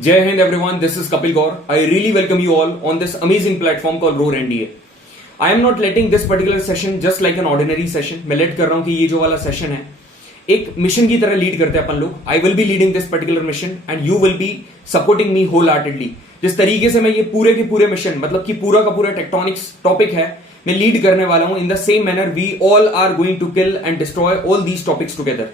Jai Hind everyone, this is Kapil Gaur. I really welcome you all on this amazing platform called Roar NDA. I am not letting this particular session just like an ordinary session. मैं late कर रहा हूं कि ये जो वाला session है एक मिशन की तरह लीड करते हैं अपन लोग. I will be leading this particular mission and you will be supporting me wholeheartedly. जिस तरीके से मैं ये पूरे के पूरे मिशन मतलब कि पूरा का पूरा टेक्टोनिक्स टॉपिक है मैं लीड करने वाला हूं in the same manner we all are going to kill and destroy all these topics together.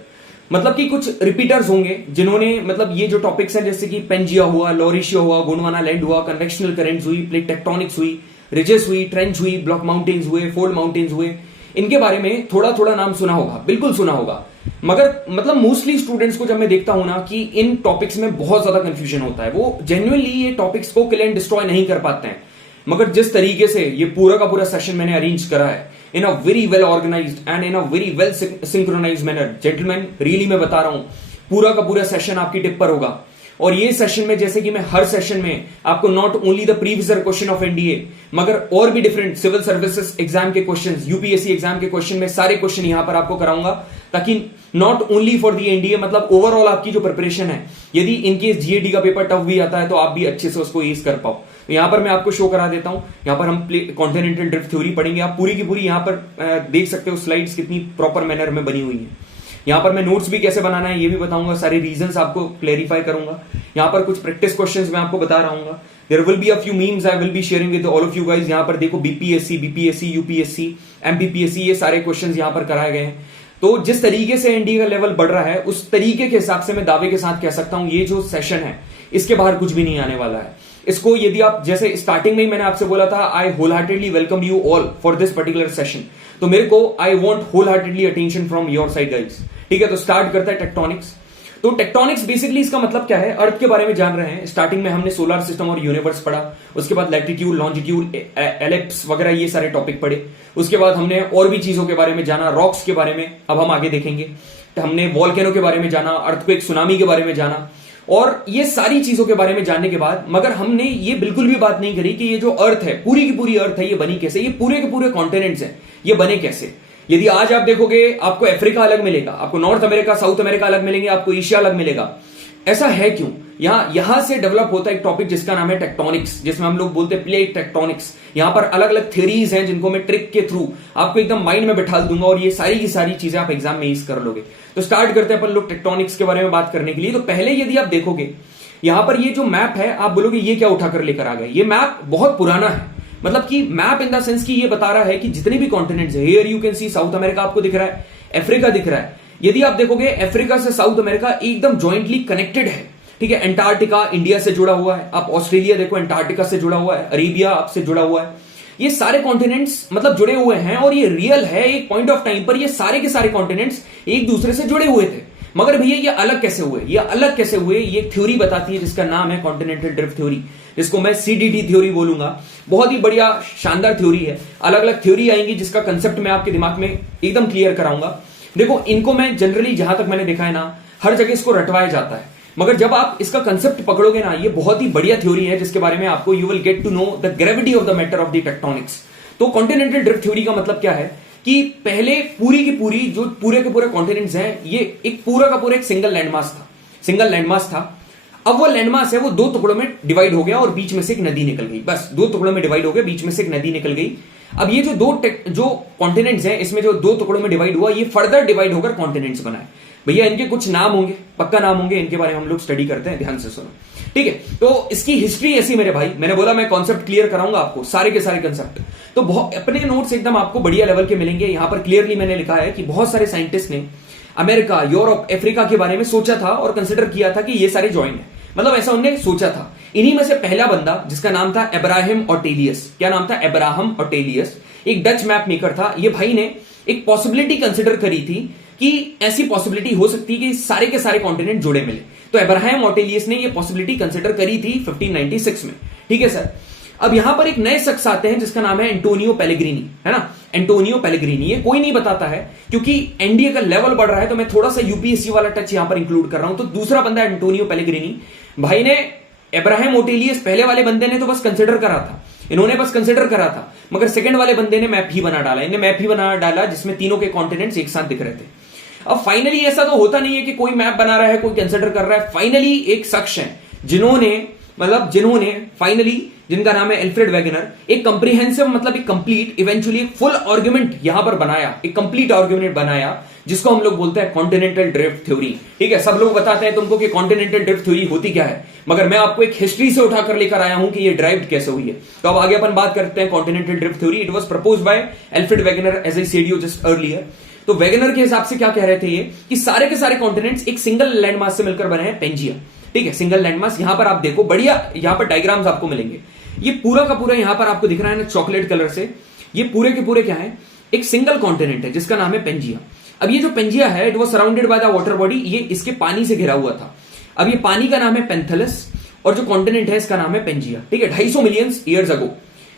मतलब कि कुछ रिपीटर्स होंगे जिन्होंने मतलब ये जो टॉपिक्स हैं जैसे कि पेंजिया हुआ, लॉरिशिया हुआ, गोंडवाना लैंड हुआ, कन्वेक्शनल करेंट्स हुई, प्लेट टेक्टोनिक्स हुई, रिजेस हुई, ट्रेंच हुई, ब्लॉक माउंटेन्स हुए, फोल्ड माउंटेन्स हुए, इनके बारे में थोड़ा थोड़ा नाम सुना होगा, बिल्कुल सुना होगा. मगर मतलब मोस्टली स्टूडेंट्स को जब मैं देखता हूं ना कि इन टॉपिक्स में बहुत ज्यादा कंफ्यूजन होता है, वो जेन्युइनली ये टॉपिक्स को किल एंड डिस्ट्रॉय नहीं कर पाते हैं. मगर जिस तरीके से ये पूरा का पूरा सेशन मैंने अरेंज करा है in a very well organised and in a very well synchronised manner, gentleman really मैं बता रहा हूं पूरा का पूरा सेशन आपकी टिप पर होगा. और ये सेशन में जैसे कि मैं हर सेशन में आपको not only the previous question of NDA मगर और भी डिफरेंट सिविल सर्विसेज एग्जाम के क्वेश्चंस, यूपीएससी एग्जाम के क्वेश्चन में सारे क्वेश्चन यहां पर आपको कराऊंगा ताकि not only for the NDA मतलब ओवरऑल आपकी जो प्रिपरेशन है यदि इनकेस जीएडी का पेपर टफ भी आता है तो आप भी अच्छे से उसको एज कर पाओ. यहां पर मैं आपको शो करा देता हूं. यहां पर हम कॉन्टिनेंटल ड्रिफ्ट थ्योरी पढ़ेंगे. आप पूरी की पूरी यहां पर देख सकते हो स्लाइड्स कितनी प्रॉपर मैनर में बनी हुई है. यहां पर मैं नोट्स भी कैसे बनाना है ये भी बताऊंगा, सारे रीजंस आपको क्लेरिफाई करूंगा. यहां पर कुछ प्रैक्टिस क्वेश्चंस मैं आपको बता रहा हूं. There will be a few memes I will be sharing with all of you guys. यहां पर देखो बीपीएससी, यूपीएससी, एमपीपीएससी ये सारे क्वेश्चंस यहां पर कराए गए हैं. तो जिस तरीके से एनडीए का लेवल बढ़ रहा है उस तरीके के हिसाब से मैं दावे के साथ कह सकता हूं ये जो सेशन है इसके बाहर कुछ भी नहीं आने वाला है. इसको यदि आप जैसे स्टार्टिंग में ही मैंने आपसे बोला था I whole heartedly welcome you all for this particular session. तो मेरे को I want whole heartedly attention from your side guys. ठीक है, तो स्टार्ट करता है टेक्टोनिक्स. तो टेक्टोनिक्स बेसिकली इसका मतलब क्या है, अर्थ के बारे में जान रहे हैं. स्टार्टिंग में हमने सोलर सिस्टम और यूनिवर्स पढ़ा, उसके बाद लैटिट्यूड, लॉन्जिट्यूड, एलिप्स वगैरह ये सारे टॉपिक पढ़े. उसके बाद हमने और भी चीजों के बारे में जाना, रॉक्स के बारे में अब हम आगे देखेंगे. तो हमने वॉल्केनो के बारे में जाना, अर्थक्वेक, सुनामी के बारे में जाना. और ये सारी चीजों के बारे में जानने के बाद मगर हमने ये बिल्कुल भी बात नहीं करी कि ये जो अर्थ है पूरी की पूरी अर्थ है ये बनी कैसे, ये पूरे के पूरे कॉन्टिनेंट्स हैं ये बने कैसे. यदि आज आप देखोगे आपको अफ्रीका अलग मिलेगा, आपको नॉर्थ अमेरिका, साउथ अमेरिका अलग मिलेंगे, आपको एशिया अलग मिलेगा. ऐसा है क्यों? यहां से डेवलप होता है एक टॉपिक जिसका नाम है टेक्टोनिक्स, जिसमें हम लोग बोलते हैं प्लेट टेक्टोनिक्स. यहां पर अलग अलग थ्योरीज हैं जिनको मैं ट्रिक के थ्रू आपको एकदम माइंड में बैठा दूंगा और ये सारी की सारी चीजें आप एग्जाम में यूज कर लोगे. तो स्टार्ट करते हैं अपन लोग टेक्टोनिक्स के बारे में बात करने के लिए. तो पहले यदि आप देखोगे यहां पर ये जो मैप है आप बोलोगे ये क्या उठाकर लेकर आ गए. ये मैप बहुत पुराना है, मतलब कि मैप इन द सेंस कि ये बता रहा है कि जितने भी कॉन्टिनेंट्स है, here you can see south America आपको दिख रहा है, अफ्रीका दिख रहा है. यदि आप देखोगे अफ्रीका से साउथ अमेरिका एकदम ज्वाइंटली कनेक्टेड है. ठीक है, एंटार्क्टिका इंडिया से जुड़ा हुआ है. आप ऑस्ट्रेलिया देखो एंटार्क्टिका से जुड़ा हुआ है, अरेबिया आपसे जुड़ा हुआ है. ये सारे कॉन्टिनेंट्स मतलब जुड़े हुए हैं और ये रियल है. एक पॉइंट ऑफ टाइम पर ये सारे के सारे कॉन्टिनेंट्स एक दूसरे से जुड़े हुए थे. मगर भैया ये अलग कैसे हुए, ये अलग कैसे हुए, ये थ्योरी बताती है जिसका नाम है कॉन्टिनेंटल ड्रिफ्ट थ्योरी, जिसको मैं सीडीटी थ्योरी बोलूंगा. बहुत ही बढ़िया शानदार थ्योरी है. अलग अलग थ्योरी आएंगी जिसका कंसेप्ट मैं आपके दिमाग में एकदम क्लियर कराऊंगा. देखो इनको मैं जनरली जहां तक मैंने देखा है ना हर जगह इसको रटवाया जाता है, मगर जब आप इसका कंसेप्ट पकड़ोगे ना ये बहुत ही बढ़िया थ्योरी है जिसके बारे में आपको you will get to know the gravity of the matter of the tectonics. तो कॉन्टिनेंटल ड्रिफ्ट थ्योरी का मतलब क्या है कि पहले पूरी की पूरी जो पूरे के पूरे कॉन्टिनेंट्स हैं ये एक पूरा का पूरा एक सिंगल लैंडमास था. अब वो लैंडमास है वो दो टुकड़ों में डिवाइड हो गया और बीच में से एक नदी निकल गई. बस दो टुकड़ों में डिवाइड हो गया, बीच में से एक नदी निकल गई. अब ये जो कॉन्टिनेंट्स हैं इसमें जो दो टुकड़ों में डिवाइड हुआ ये फर्दर डिवाइड होकर कॉन्टिनेंट्स बनाए. भैया इनके कुछ नाम होंगे, पक्का नाम होंगे, इनके बारे में हम लोग स्टडी करते हैं, ध्यान से सुनो. ठीक है, तो इसकी हिस्ट्री ऐसी मेरे भाई, मैंने बोला मैं कॉन्सेप्ट क्लियर कराऊंगा आपको, सारे के सारे कंसेप्ट. तो अपने नोट्स एकदम आपको बढ़िया लेवल के मिलेंगे. यहां पर क्लियरली मैंने लिखा है कि बहुत सारे साइंटिस्ट ने अमेरिका, यूरोप, अफ्रीका के बारे में सोचा था और कंसिडर किया था कि ये सारे ज्वाइन है. मतलब ऐसा उन्होंने सोचा था. इन्हीं में से पहला बंदा जिसका नाम था अब्राहम ऑर्टेलियस. क्या नाम था? अब्राहम ऑर्टेलियस. एक डच मैप मेकर था. ये भाई ने एक पॉसिबिलिटी कंसिडर करी थी कि ऐसी पॉसिबिलिटी हो सकती है कि सारे के सारे कॉन्टिनेंट जुड़े मिले. तो अब्राहम ऑर्टेलियस ने ये पॉसिबिलिटी कंसिडर करी थी 1596 में. ठीक है सर. अब यहां पर एक नए शख्स आते हैं जिसका नाम है एंटोनियो पेलेग्रिनी, है ना. एंटोनियो पेलेग्रिनी ये कोई नहीं बताता है क्योंकि एनडीए का लेवल बढ़ रहा है तो मैं थोड़ा सा यूपीएससी वाला टच यहां पर इंक्लूड कर रहा हूं. तो दूसरा बंदा एंटोनियो पेलेग्रिनी भाई ने, अब्राहम ऑर्टेलियस पहले वाले बंदे ने तो बस कंसिडर करा था, इन्होंने बस कंसिडर करा था, मगर सेकंड वाले बंदे ने मैप ही बना डाला. इन्हें मैप ही बना डाला जिसमें तीनों के कॉन्टिनेंट्स एक साथ दिख रहे थे. अब फाइनली ऐसा तो होता नहीं है कि कोई मैप बना रहा है, कोई कंसिडर कर रहा है. फाइनली एक शख्स है जिन्होंने फाइनली, जिनका नाम है एल्फ्रेड वेगनर, एक कंप्रीहेंसिव मतलब एक कंप्लीट, इवेंचुअली एक फुल आर्ग्यूमेंट यहां पर बनाया, एक कंप्लीट आर्ग्यूमेंट बनाया, जिसको हम लोग बोलते हैं कॉन्टिनेंटल ड्रिफ्ट थ्योरी। ठीक है, सब लोग बताते हैं तुमको कि कॉन्टिनेंटल ड्रिफ्ट थ्योरी होती क्या है, मगर मैं आपको एक हिस्ट्री से उठाकर लेकर आया हूं कि ये ड्राइव्ड कैसे हुई है। तो अब आगे अपन बात करते हैं continental drift theory. It was proposed by Alfred Wegener, as I said you just earlier. तो वेगनर के हिसाब से क्या कह रहे थे ये, कि सारे के सारे कॉन्टिनेंट्स एक सिंगल लैंडमास से मिलकर बने हैं, पेंजिया। ठीक है, सिंगल लैंडमास। यहां पर आप देखो, बढ़िया यहां पर डायग्राम्स आपको मिलेंगे। ये पूरा का पूरा यहां पर आपको दिख रहा है ना चॉकलेट कलर से, ये पूरे के पूरे क्या है, एक सिंगल कॉन्टिनेंट है जिसका नाम है पेंजिया। अब ये जो पेंजिया है, it was surrounded by the water body, ये इसके पानी से घिरा हुआ था। अब ये पानी का नाम है पेंथेलस, और जो कॉन्टिनेंट है इसका नाम है पेंजिया। ठीक है, 250 मिलियन ईयर्स अगो।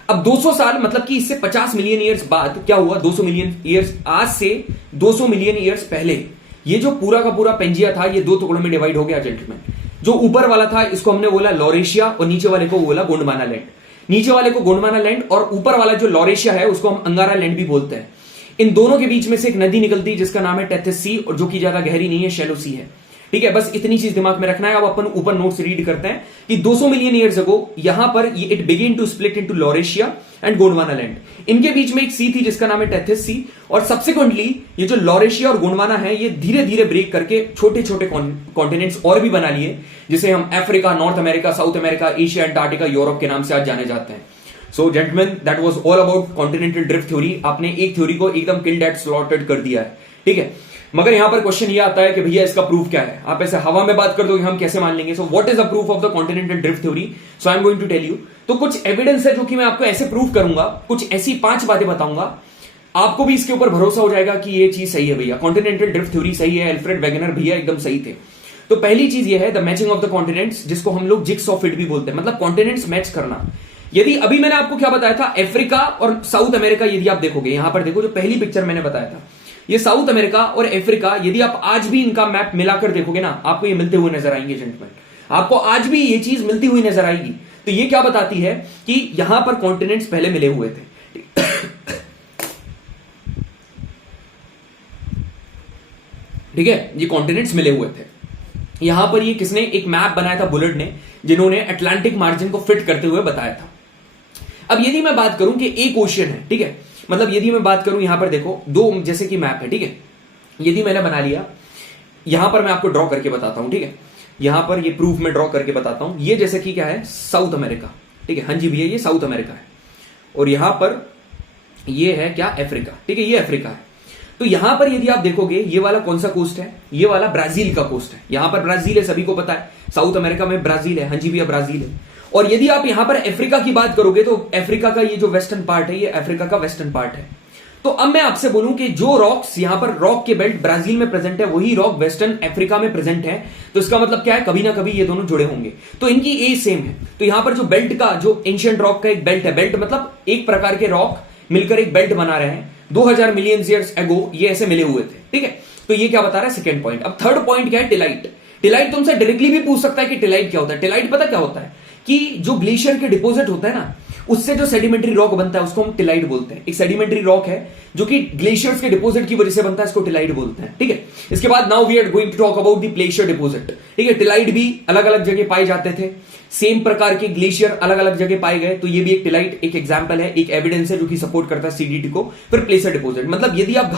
अब 200 साल मतलब कि इससे 50 मिलियन ईयर्स बाद क्या हुआ, 200 मिलियन ईयर्स, आज से 200 मिलियन ईयर्स पहले ये जो पूरा का पूरा पेंजिया था, ये दो टुकड़ों में डिवाइड हो गया जेंटलमैन। जो ऊपर वाला था इसको हमने बोला लॉरेशिया, और नीचे वाले को बोला गोंडवाना लैंड। नीचे वाले को गोंडवाना लैंड, और ऊपर वाला जो लॉरेशिया है उसको हम अंगारा लैंड भी बोलते हैं। इन दोनों के बीच में से एक नदी निकलती है जिसका नाम है टेथिस सी, और जो कि ज्यादा गहरी नहीं है, शैलो सी है। ठीक है, बस इतनी चीज दिमाग में रखना है। अब अपन ऊपर नोट्स रीड करते हैं कि 200 मिलियन ईयर्स अगो यहां पर it begin to split into Laurasia and Gondwana land. इनके बीच में एक सी थी जिसका नाम है टेथिस सी, और सब्सिक्वेंटली ये जो लॉरेशिया और गोंडवाना है ये धीरे धीरे ब्रेक करके छोटे छोटे कॉन्टिनेंट्स और भी बना लिए, जिसे हम Africa, North America, South America, Asia, Antarctica, Europe के नाम से आज जाने जाते हैं। So gentleman, that was all about continental drift theory. आपने एक थ्योरी को एकदम किल्ड एट स्लॉटेड कर दिया है। ठीक है, मगर यहां पर क्वेश्चन ये आता है कि भैया इसका प्रूफ क्या है। आप ऐसे हवा में बात कर दोगे, हम कैसे मान लेंगे। So what is the proof of the continental drift theory? So I am going to tell you. तो कुछ एविडेंस है जो कि मैं आपको ऐसे प्रूफ करूंगा, कुछ ऐसी 5 बातें बताऊंगा, आपको भी इसके ऊपर भरोसा हो जाएगा कि ये चीज सही है भैया, कॉन्टिनेंटल ड्रिफ्ट थ्योरी सही है, एल्फ्रेड वेगनर भैया एकदम सही थे। तो पहली चीज ये है the matching of the continents, जिसको हम लोग जिग्सॉ फिट भी बोलते हैं, मतलब कॉन्टिनेंट्स मैच करना। यदि अभी मैंने आपको क्या बताया था, अफ्रीका और साउथ अमेरिका, यदि आप देखोगे यहां पर देखो, जो पहली पिक्चर मैंने बताया था, ये साउथ अमेरिका और अफ्रीका, यदि आप आज भी इनका मैप मिलाकर देखोगे ना, आपको ये मिलते हुए नजर आएंगे जेंटलमैन, आपको आज भी ये चीज मिलती हुई नजर आएगी। तो ये क्या बताती है कि यहां पर कॉन्टिनेंट्स पहले मिले हुए थे। ठीक है, ये कॉन्टिनेंट्स मिले हुए थे। यहां पर ये किसने एक मैप बनाया था, बुलेट ने, जिन्होंने अटलांटिक मार्जिन को फिट करते हुए बताया था। अब यदि मैं बात करूं कि एक ओशियन है, ठीक है, मतलब यदि मैं बात करूं, यहां पर देखो दो जैसे कि मैप है, ठीक है, यदि मैंने बना लिया, यहां पर मैं आपको ड्रॉ करके बताता हूं। ठीक है, यहां पर ये प्रूफ में ड्रॉ करके बताता हूं। ये जैसे कि क्या है, साउथ अमेरिका। ठीक है, हाँ जी भैया, ये साउथ अमेरिका है, और यहां पर ये है क्या, अफ्रीका। ठीक है, ये अफ्रीका है। तो यहां पर यदि आप देखोगे, ये वाला कौन सा कोस्ट है, ये वाला ब्राजील का कोस्ट है। यहां पर ब्राजील है, सभी को पता है, साउथ अमेरिका में ब्राजील है, हाँ जी भैया ब्राजील है। और यदि आप यहां पर अफ्रीका की बात करोगे, तो अफ्रीका का ये जो वेस्टर्न पार्ट है, ये अफ्रीका का वेस्टर्न पार्ट है। तो अब मैं आपसे बोलूं कि जो रॉक्स यहां पर रॉक के बेल्ट ब्राजील में प्रेजेंट है, वही रॉक वेस्टर्न अफ्रीका में प्रेजेंट है। तो इसका मतलब क्या है, कभी ना कभी ये दोनों जुड़े होंगे। तो इनकी एज सेम है। तो यहां पर जो बेल्ट का, जो एंशिएंट रॉक का एक बेल्ट है, बेल्ट मतलब एक प्रकार के रॉक मिलकर एक बेल्ट बना रहे हैं, 2000 मिलियन ईयर्स अगो ये ऐसे मिले हुए थे। ठीक है, तो ये क्या बता रहा है, सेकंड पॉइंट। अब थर्ड पॉइंट क्या है, टिलाइट। टिलाइट तुमसे डायरेक्टली भी पूछ सकता है कि टिलाइट क्या होता है। टिलाइट पता क्या होता है, कि जो ग्लेशियर के डिपोजिट होता है ना, उससे जो सेडिमेंट्री रॉक बनता है उसको हम टिलाइट बोलते हैं। एक सेडिमेंट्री रॉक है जो कि ग्लेशियर्स के डिपोजिट की वजह से बनता है, इसको टिलाइट बोलते हैं। ठीक है, इसके बाद now we are going to talk about the glacier deposit. ठीक है, टिलाइट भी अलग अलग जगह पाए जाते थे, सेम प्रकार के ग्लेशियर अलग अलग जगह पाए गए। तो ये भी एक टिलाइट एक एग्जांपल है, एक एविडेंस है जो कि सपोर्ट करता है सीडीटी को। फिर प्लेसर डिपोजिट, मतलब यदि आप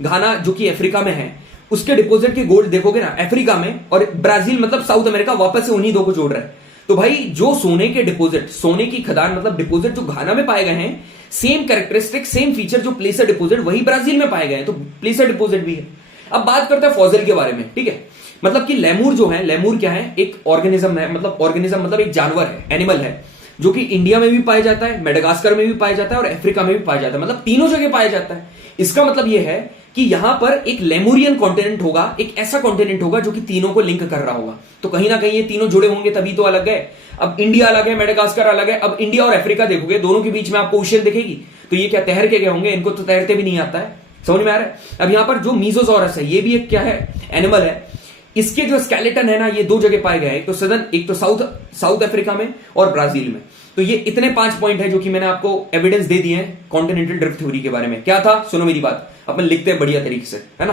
घाना जो कि अफ्रीका में है, उसके डिपोजिट के गोल्ड देखोगे ना अफ्रीका में, और ब्राजील मतलब साउथ अमेरिका वापस से उन्हीं दो को जोड़ रहा है। तो भाई जो सोने के डिपोजिट, सोने की खदान मतलब डिपोजिट जो घाना में पाए गए हैं, सेम कैरेक्टरिस्टिक, सेम फीचर जो प्लेसर डिपोजिट, वही ब्राजील में पाए गए हैं। तो प्लेसर डिपोजिट भी है। अब बात करते हैं फॉसिल के बारे में। ठीक है, मतलब कि लेमूर जो है, लेमूर क्या है, एक ऑर्गेनिज्म है, मतलब ऑर्गेनिज्म मतलब एक जानवर है, एनिमल है, जो कि इंडिया में भी पाया जाता है, मेडागास्कर में भी पाया जाता है, और अफ्रीका में भी पाया जाता है, मतलब तीनों जगह पाया जाता है। इसका मतलब यह है कि यहां पर एक लेमूरियन कॉन्टिनेंट होगा, एक ऐसा कॉन्टिनेंट होगा जो कि तीनों को लिंक कर रहा होगा। तो कहीं ना कहीं ये तीनों जुड़े होंगे, तभी तो अलग है। अब इंडिया अलग है, मेडागास्कर अलग है। अब इंडिया और अफ्रीका देखोगे, दोनों के बीच में आपको ओशियन दिखेगी, तो ये क्या तैर के गए होंगे? इनको तो तैरते भी नहीं आता है, समझ में आ रहा है? अब यहां पर जो मीजोजोरस है, ये भी एक क्या है, एनिमल है। इसके जो स्केलेटन है ना, ये दो जगह पाए गए हैं, एक तो साउथ अफ्रीका में और ब्राजील में। तो ये इतने 5 पॉइंट है जो कि मैंने आपको एविडेंस दे दिए हैं कॉन्टिनेंटल ड्रिफ्ट थ्योरी के बारे में। क्या था, सुनो मेरी बात, अपन लिखते हैं बढ़िया तरीके से, है ना।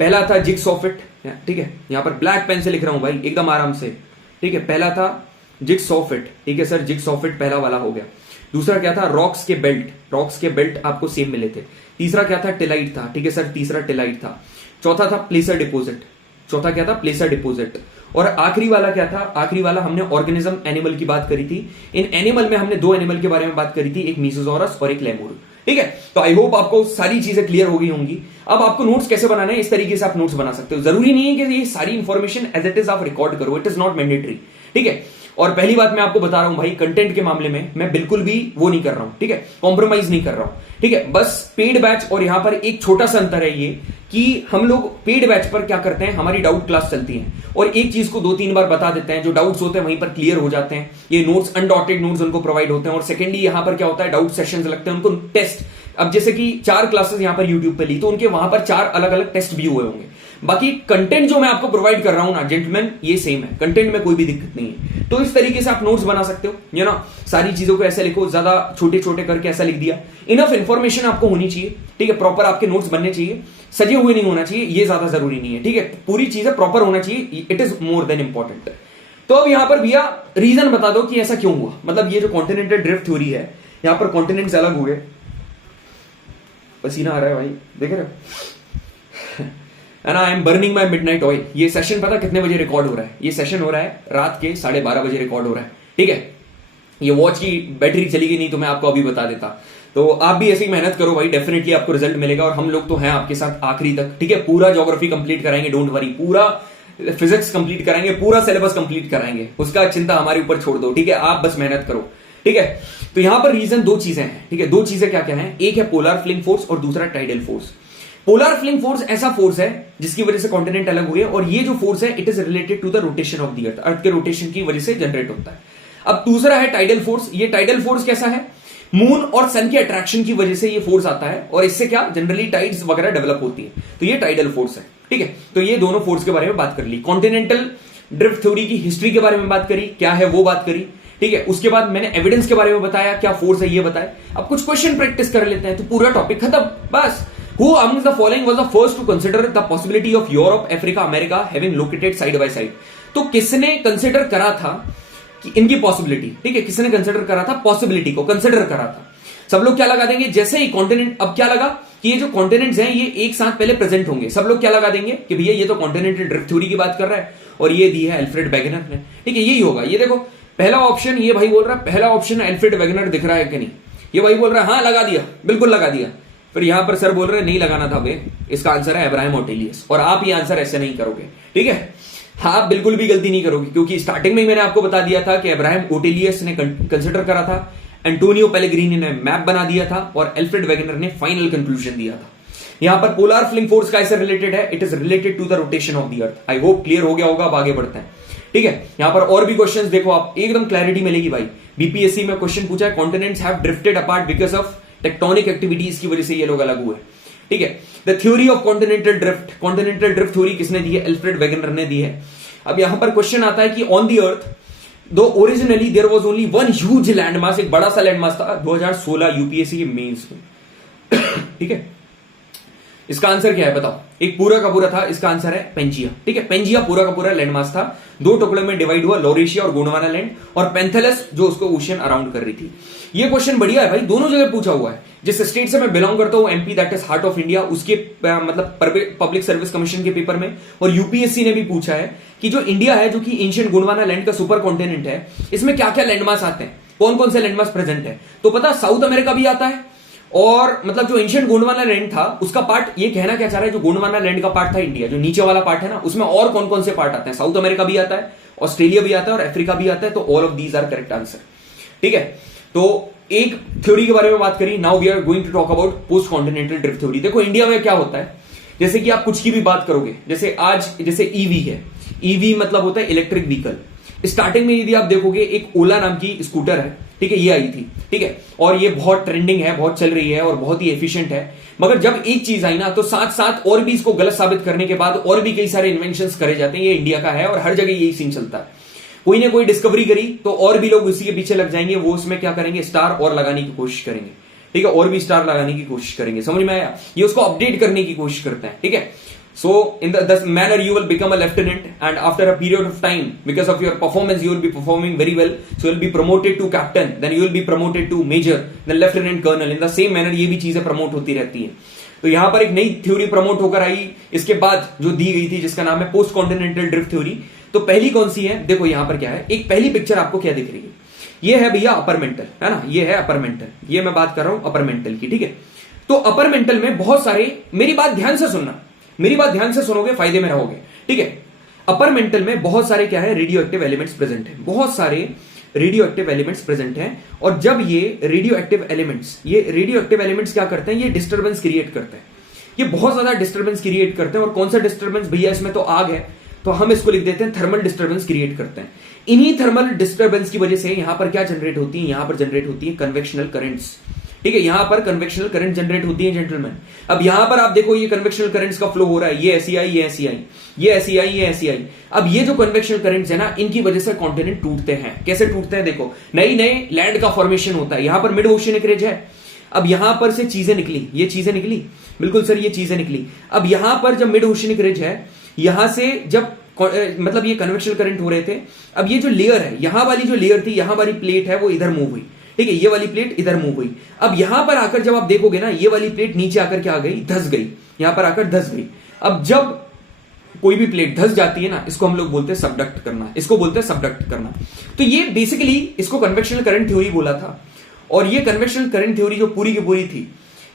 पहला था जिग्सॉ फिट, ठीक है, यहां पर ब्लैक पेन से लिख रहा हूं भाई, एकदम आराम से, ठीक है, पहला था जिगसॉ फिट, ठीक है सर, जिगसॉ फिट पहला वाला हो गया। दूसरा क्या था, रॉक्स के बेल्ट आपको सेम मिले थे। तीसरा क्या था, टिलाइट था, ठीक है सर, तीसरा टिलाइट था। चौथा था प्लेसर डिपोजिट, चौथा क्या था, प्लेसर डिपोजिट। और आखिरी वाला क्या था, आखिरी वाला हमने ऑर्गेनिज्म एनिमल की बात करी थी। इन एनिमल में हमने दो एनिमल के बारे में बात करी थी, एक मीसोजोरस और एक लेमूर, ठीक है। तो आई होप आपको सारी चीजें क्लियर हो गई होंगी। अब आपको नोट्स कैसे बनाना है, इस तरीके से आप नोट्स बना सकते हो। जरूरी नहीं है कि ये सारी इंफॉर्मेशन एज इट इज आप रिकॉर्ड करो, इट इज नॉट मैंडेटरी, ठीक है। और पहली बात मैं आपको बता रहा हूं भाई, कंटेंट के मामले में मैं बिल्कुल भी वो नहीं कर रहा हूं, ठीक है, कॉम्प्रोमाइज नहीं कर रहा हूं, ठीक है। बस पेड बैच और यहां पर एक छोटा सा अंतर है ये कि हम लोग पेड बैच पर क्या करते हैं, हमारी डाउट क्लास चलती है और एक चीज को 2-3 बार बता देते हैं, जो डाउट्स होते हैं वहीं पर क्लियर हो जाते हैं। ये नोट्स अनडॉटेड नोट्स उनको प्रोवाइड होते हैं। और सेकेंडली यहां पर क्या होता है, डाउट सेशंस लगते हैं, उनको टेस्ट, अब जैसे कि 4 क्लासेस यहां पर यूट्यूब पे ली तो उनके वहां पर 4 अलग अलग टेस्ट भी हुए होंगे। बाकी कंटेंट जो मैं आपको प्रोवाइड कर रहा हूं ना जेंटलमैन, ये सेम है, कंटेंट में कोई भी दिक्कत नहीं है। तो इस तरीके से आप नोट्स बना सकते हो, यू नो, सारी चीजों को ऐसे लिखो, ज्यादा छोटे छोटे करके ऐसा लिख दिया। इनफ इंफॉर्मेशन आपको होनी चाहिए, ठीक है, प्रॉपर आपके नोट्स बनने चाहिए, सजे हुए नहीं होना चाहिए, ये ज्यादा जरूरी नहीं है, ठीक है, पूरी चीजें प्रॉपर होना चाहिए, it is more than important. तो अब यहां पर भैया रीजन बता दो कि ऐसा क्यों हुआ। मतलब ये जो कॉन्टिनेंटल ड्रिफ्ट थ्योरी है, यहां पर कॉन्टिनेंट्स अलग हुए, पसीना आ रहा है भाई, देख रहे हो, and I am burning my midnight oil. ये सेशन पता कितने बजे रिकॉर्ड हो रहा है, ये सेशन हो रहा है रात के 12:30 बजे रिकॉर्ड हो रहा है, ठीक है। ये वॉच की बैटरी चली गई, नहीं तो मैं आपको अभी बता देता। तो आप भी ऐसी मेहनत करो भाई, डेफिनेटली आपको रिजल्ट मिलेगा। और हम लोग तो हैं आपके साथ आखिरी तक, ठीक है, पूरा ज्योग्राफी कंप्लीट कराएंगे, डोंट वरी, पूरा फिजिक्स कंप्लीट कराएंगे, पूरा सिलेबस कंप्लीट कराएंगे, उसका चिंता हमारे ऊपर छोड़ दो, ठीक है, आप बस मेहनत करो, ठीक है। तो यहां पर रीजन 2 चीजें हैं, ठीक है, 2 चीजें क्या क्या है, एक है पोलर फ्लिंग फोर्स और दूसरा tidal force. Polar fling force ऐसा फोर्स है जिसकी वजह से कॉन्टिनेंट अलग हुए, और ये जो फोर्स है it is related to the rotation of the earth, earth के रोटेशन की वजह से जनरेट होता है। अब दूसरा है टाइडल फोर्स। ये टाइडल फोर्स कैसा है, मून और सन के अट्रैक्शन की वजह से ये फोर्स आता है, और इससे क्या जनरली टाइड्स वगैरह डेवलप होती है, तो ये टाइडल फोर्स है, ठीक है। तो ये दोनों फोर्स के बारे में बात कर ली। कॉन्टिनेंटल ड्रिफ्ट थ्योरी की हिस्ट्री के बारे में बात करी, क्या है वो बात करी, ठीक है। उसके बाद मैंने एविडेंस के बारे में बताया, क्या फोर्स है ये बताया। अब कुछ क्वेश्चन प्रैक्टिस कर लेते हैं, तो पूरा टॉपिक खत्म, बस। Who amongst the following was the first to consider the possibility of Europe, Africa, America having located side by side? तो किसने कंसिडर करा था कि इनकी पॉसिबिलिटी, ठीक है, किसने कंसिडर करा था, पॉसिबिलिटी को कंसिडर करा था। सब लोग क्या लगा देंगे, जैसे ही कॉन्टिनेंट, अब क्या लगा कि ये जो कॉन्टिनेंट्स हैं ये एक साथ पहले प्रेजेंट होंगे, सब लोग क्या लगा देंगे कि भैया ये तो कॉन्टिनेंटल ड्रिफ्ट थ्योरी की बात कर रहा है और ये दी है एल्फ्रेड वेगनर ने, ठीक है, यही होगा। ये देखो पहला ऑप्शन, ये भाई बोल रहा है पहला ऑप्शन एल्फ्रेड वेगनर दिख रहा है कि नहीं, ये भाई बोल रहा है हाँ लगा दिया, बिल्कुल लगा दिया। फिर यहां पर सर बोल रहे हैं नहीं लगाना था बे, इसका आंसर है अब्राहम ओटेलियस, और आप ये आंसर ऐसे नहीं करोगे, ठीक है, आप बिल्कुल भी गलती नहीं करोगे, क्योंकि स्टार्टिंग में मैंने आपको बता दिया था कि अब्राहम ओटेलियस ने कंसिडर करा था, एंटोनियो पेलेग्रीनी ने मैप बना दिया था, और एल्फ्रेड वेगनर ने फाइनल कंक्लूजन दिया था। यहां पर पोलर फ्लिंग फोर्स का ऐसे रिलेटेड है, it is related to the rotation of the earth. I hope clear हो गया होगा, अब आगे बढ़ते हैं, ठीक है। यहां पर और भी क्वेश्चंस देखो आप, एकदम क्लैरिटी मिलेगी भाई। बीपीएससी में क्वेश्चन पूछा है, continents have drifted apart because of tectonic activities की वजह से ये लोग अलग हुए, ठीक है। The theory of continental drift, continental drift theory किसने दी है, एल्फ्रेड वेगनर ने दी है। अब यहां पर क्वेश्चन आता है कि on the earth though originally there was only one huge landmass, एक बड़ा सा लैंडमास था 2016 यूपीएससी के मेंस में, ठीक है। इसका आंसर क्या है बताओ, एक पूरा का पूरा था, इसका आंसर है पेंजिया, ठीक है। पेंजिया पूरा का पूरा लैंडमास था, 2 टुकड़ों में डिवाइड हुआ, लॉरेशिया और गोंडवाना लैंड, और पेंथेलस जो उसको ओशियन अराउंड कर रही थी। ये क्वेश्चन बढ़िया है भाई, दोनों जगह पूछा हुआ है। जिस स्टेट से मैं बिलोंग करता हूं MP, that is heart of India, उसके मतलब पब्लिक सर्विस कमीशन के पेपर में, और यूपीएससी ने भी पूछा है कि जो इंडिया है, जो कि एंशिएंट गोंडवाना लैंड का सुपर कॉन्टिनेंट है, इसमें क्या क्या लैंडमास आते हैं, कौन कौन से लैंडमास प्रेजेंट है। तो पता साउथ अमेरिका भी आता है, और मतलब जो एंशिएंट गोंडवाना लैंड था उसका पार्ट, ये कहना क्या चाह रहा है, जो गोंडवाना लैंड का पार्ट था इंडिया, जो नीचे वाला पार्ट है ना, उसमें और कौन कौन से पार्ट आते हैं, साउथ अमेरिका भी आता है, ऑस्ट्रेलिया भी आता है, और अफ्रीका भी आता है। तो all of these are correct answer, ठीक है। तो एक थ्योरी के बारे में बात करी, now we are going to talk about post continental drift theory. देखो इंडिया में क्या होता है, जैसे कि आप कुछ की भी बात करोगे, जैसे आज जैसे ईवी है, ईवी मतलब होता है इलेक्ट्रिक व्हीकल। स्टार्टिंग में यदि आप देखोगे एक ओला नाम की स्कूटर है, ठीक है, ये आई थी, ठीक है, और ये बहुत ट्रेंडिंग है, बहुत चल रही है और बहुत ही एफिशिएंट है। मगर जब एक चीज आई ना, तो साथ साथ और भी इसको गलत साबित करने के बाद और भी कई सारे इन्वेंशंस करे जाते हैं। ये इंडिया का है और हर जगह यही सीन चलता है। कोई ना कोई डिस्कवरी करी तो और भी लोग उसी के पीछे लग जाएंगे, वो उसमें क्या करेंगे, स्टार और लगाने की कोशिश करेंगे, ठीक है, और भी स्टार लगाने की कोशिश करेंगे, समझ में आया। ये उसको अपडेट करने की कोशिश करते हैं, ठीक है। So in the manner you will become a lieutenant, and after a period of time, because of your performance, you will be performing very well, so you will be promoted to captain, then you will be promoted to major, then lieutenant colonel. In the same manner ये भी चीजें promote होती रहती हैं. तो यहां पर एक नई थ्योरी प्रमोट होकर आई इसके बाद जो दी गई थी, जिसका नाम है पोस्ट कॉन्टिनेंटल ड्रिफ्ट थ्योरी. तो पहली कौन सी है? देखो यहां पर क्या है, एक पहली पिक्चर आपको क्या दिख रही है, ये है भैया अपर मेंटल, है ना, ये है अपर मेंटल, ये मैं बात कर रहा हूं अपर मेंटल की, ठीक है. तो अपर मेंटल में बहुत सारे, मेरी बात ध्यान से सुनना, मेरी बात ध्यान से सुनोगे फायदे में रहोगे, ठीक है. अपर मेंटल में बहुत सारे क्या है, रेडियो एक्टिव एलिमेंट्स प्रेजेंट है, बहुत सारे रेडियो एक्टिव एलिमेंट्स प्रेजेंट हैं. और जब ये रेडियो एक्टिव एलिमेंट्स क्या करते हैं, ये डिस्टर्बेंस क्रिएट करते हैं, ये बहुत ज्यादा डिस्टर्बेंस क्रिएट करते हैं. और कौन सा डिस्टर्बेंस भैया, इसमें तो आग है, तो हम इसको लिख देते हैं थर्मल डिस्टर्बेंस क्रिएट करते हैं. इन्हीं थर्मल डिस्टर्बेंस की वजह से यहां पर क्या जनरेट होती है, यहां पर जनरेट होती है कन्वेक्शनल करंट्स, ठीक है. यहां पर कन्वेक्शनल करंट जनरेट होती है जेंटलमैन. अब यहां पर आप देखो ये कन्वेक्शनल करंट्स का फ्लो हो रहा है, ये ऐसी आई, ये ऐसी आई, ये ऐसी आई, ये ऐसी आई. अब ये जो कन्वेक्शनल करंट्स है ना, इनकी वजह से कॉन्टिनेंट टूटते हैं. कैसे टूटते हैं देखो, नई नए लैंड का फॉर्मेशन होता है. यहां पर मिड ओशियनिक रिज है, अब यहां पर से चीजें निकली, ये चीजें निकली, बिल्कुल सर ये चीजें निकली. अब यहां पर जब मिड ओशियनिक रिज है, यहां से जब मतलब ये कन्वेक्शनल करंट हो रहे थे, अब ये जो लेयर है, यहां वाली जो लेयर थी, यहां वाली प्लेट है वो इधर मूव हुई, ठीक है, ये वाली प्लेट इधर मूव हुई. अब यहां पर आकर जब आप देखोगे ना, ये वाली प्लेट नीचे आकर क्या आ गई, धस गई, यहां पर आकर धस गई. अब जब कोई भी प्लेट धस जाती है ना, इसको हम लोग बोलते हैं सबडक्ट करना, इसको बोलते हैं सबडक्ट करना. तो ये बेसिकली इसको कन्वेक्शनल करंट थ्योरी बोला था. और ये कन्वेक्शनल करंट थ्योरी जो पूरी की पूरी थी,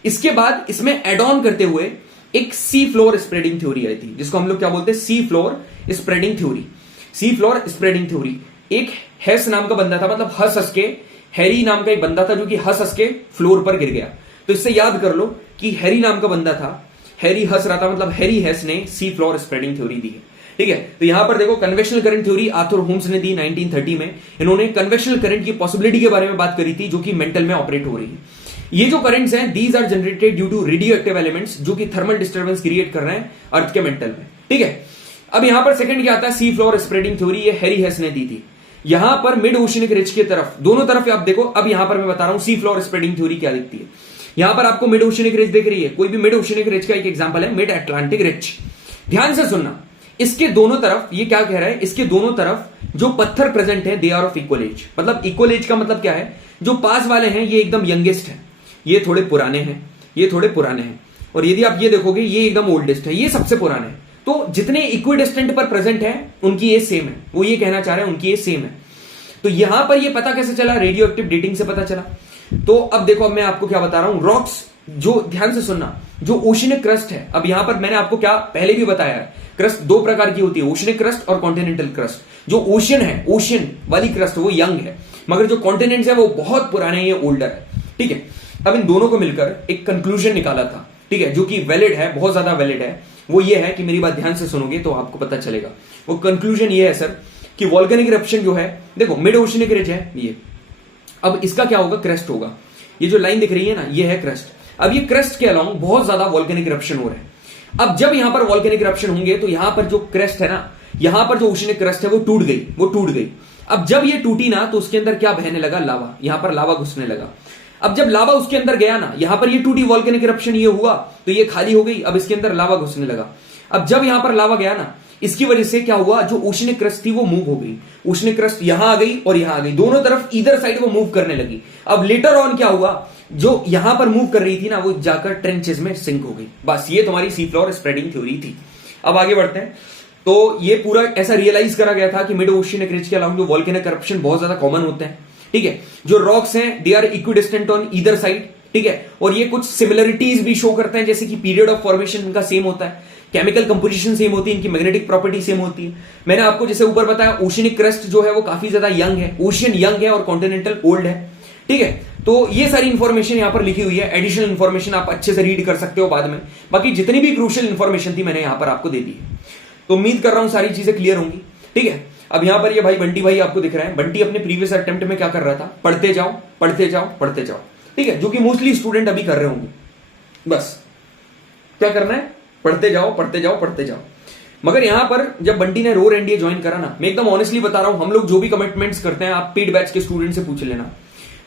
इसके बाद इसमें एड ऑन करते हुए एक सी फ्लोर स्प्रेडिंग थ्योरी आई थी, जिसको हम लोग क्या बोलते हैं, सी floor spreading theory. Sea floor spreading theory, एक हेस नाम का बंदा था, मतलब हंस हंस के, हैरी नाम का एक बंदा था जो कि हंस हंस के फ्लोर पर गिर गया. तो इससे याद कर लो कि हैरी नाम का बंदा था, हैरी हंस रहा था, मतलब हैरी हेस ने सी फ्लोर स्प्रेडिंग थ्योरी दी है, ठीक है. तो यहां पर देखो convectional current theory Arthur Holmes ने दी 1930 में. इन्होंने कन्वेक्शनल करंट की पॉसिबिलिटी के बारे में बात करी थी, जो कि मेंटल में ऑपरेट हो रही है. ये जो करंट्स हैं, these are generated due to radioactive elements, जो कि थर्मल डिस्टर्बेंस क्रिएट कर रहे हैं अर्थ के मेंटल में, ठीक है. अब यहां पर सेकंड क्या आता है, सी फ्लोर स्प्रेडिंग थ्योरी, ये हैरी हेस ने दी थी. यहां पर मिड ओशियनिक रिज की तरफ, दोनों तरफ आप देखो. अब यहां पर मैं बता रहा हूं सी फ्लोर स्प्रेडिंग थ्योरी क्या दिखती है. यहां पर आपको मिड ओशियनिक रिज दिख रही है, कोई भी मिड ओशियनिक रिज का एक एग्जांपल है मिड अटलांटिक रिज. ध्यान से सुनना, इसके दोनों तरफ ये क्या कह रहा है, इसके दोनों तरफ जो पत्थर प्रेजेंट है, they are of equal age. मतलब इक्वल एज का मतलब क्या है, जो पास वाले हैं ये एकदम यंगेस्ट है, ये थोड़े पुराने हैं, ये थोड़े पुराने हैं. और यदि आप ये देखोगे, ये एकदम ओल्डेस्ट है, ये सबसे पुराने हैं. तो जितने इक्विडिस्टेंट पर प्रेजेंट है, उनकी एज सेम है. वो ये कहना चाह रहे हैं उनकी एज सेम है. तो यहां पर ये पता कैसे चला, रेडियो एक्टिव डेटिंग से पता चला. तो अब देखो, अब मैं आपको क्या बता रहा हूं, रॉक्स, जो ध्यान से सुनना, जो ओशियनिक क्रस्ट है. अब यहां पर मैंने आपको क्या पहले भी बताया है, क्रस्ट दो प्रकार की होती है, ओशियनिक क्रस्ट और कॉन्टिनेंटल क्रस्ट. जो ओशियन है, ओशियन वाली क्रस्ट वो यंग है, मगर जो कॉन्टिनेंट्स है वो बहुत पुराने, ये ओल्डर है, ठीक है. अब इन दोनों को मिलकर एक कंक्लूजन निकाला था, ठीक है, जो कि वैलिड है, बहुत ज्यादा वैलिड है. वो ये है कि मेरी बात ध्यान से सुनोगे तो आपको पता चलेगा. वो कंक्लूजन ये है सर कि वॉल्केनिक इरप्शन जो है, देखो मिड ओशियनिक रिज है ये, अब इसका क्या होगा, क्रस्ट होगा. ये जो लाइन दिख रही है ना, ये है क्रस्ट. अब ये क्रस्ट के अलाउंग बहुत ज्यादा वॉल्केनिक इरप्शन हो रहे हैं. अब जब यहां पर वॉल्केनिक इरप्शन होंगे, तो यहां पर जो क्रस्ट है ना, यहां पर जो ओशियनिक क्रस्ट है वो टूट गई, वो टूट गई. अब जब ये टूटी ना, तो उसके अंदर क्या बहने लगा, लावा. यहां पर लावा घुसने लगा. अब जब लावा उसके अंदर गया ना, यहां पर ये टूटी वॉल्केनिक इरप्शन ये हुआ, तो ये खाली हो गई. अब इसके अंदर लावा घुसने लगा. अब जब यहां पर लावा गया ना, इसकी वजह से क्या हुआ, जो ओशियनिक क्रस्ट थी वो मूव हो गई. ओशियनिक क्रस्ट यहां आ गई और यहां आ गई, दोनों तरफ इधर साइड वो मूव करने लगी. अब लेटर ऑन क्या हुआ, जो यहां पर मूव कर रही थी ना, वो जाकर ट्रेंचेस में सिंक हो गई. बस ये तुम्हारी सी फ्लोर स्प्रेडिंग थ्योरी थी. अब आगे बढ़ते हैं. तो ये पूरा ऐसा रियलाइज करा गया था कि मिड ओशियनिक रिज के अलावा जो वॉल्केनिक इरप्शन बहुत ज्यादा कॉमन होते हैं, ठीक है. जो रॉक्स हैं, they are equidistant on either side, ठीक है. और ये कुछ सिमिलरिटीज भी शो करते हैं, जैसे कि पीरियड ऑफ फॉर्मेशन इनका सेम होता है, केमिकल कंपोजिशन सेम होती है, इनकी मैग्नेटिक प्रॉपर्टी सेम होती है. मैंने आपको जैसे ऊपर बताया, ओशियनिक क्रस्ट जो है वो काफी ज्यादा यंग है, ओशियन यंग है और कॉन्टिनेंटल ओल्ड है, ठीक है. तो ये सारी इंफॉर्मेशन यहां पर लिखी हुई है. एडिशनल इंफॉर्मेशन आप अच्छे से रीड कर सकते हो बाद में. बाकी जितनी भी क्रूशियल इंफॉर्मेशन थी मैंने यहां पर आपको दे दी है. तो उम्मीद कर रहा हूं सारी चीजें क्लियर होंगी, ठीक है. अब यहां पर ये भाई बंटी भाई आपको दिख रहा है. बंटी अपने प्रीवियस अटेम्प्ट में क्या कर रहा था, पढ़ते जाओ पढ़ते जाओ पढ़ते जाओ, ठीक है, जो कि मोस्टली स्टूडेंट अभी कर रहे होंगे. बस क्या करना है, पढ़ते जाओ पढ़ते जाओ पढ़ते जाओ. मगर यहां पर जब बंटी ने रोर एनडीए ज्वाइन करा ना, मैं एकदम ऑनेस्टली बता रहा हूं, हम लोग जो भी कमिटमेंट्स करते हैं, आप पेड बैच के स्टूडेंट से पूछ लेना,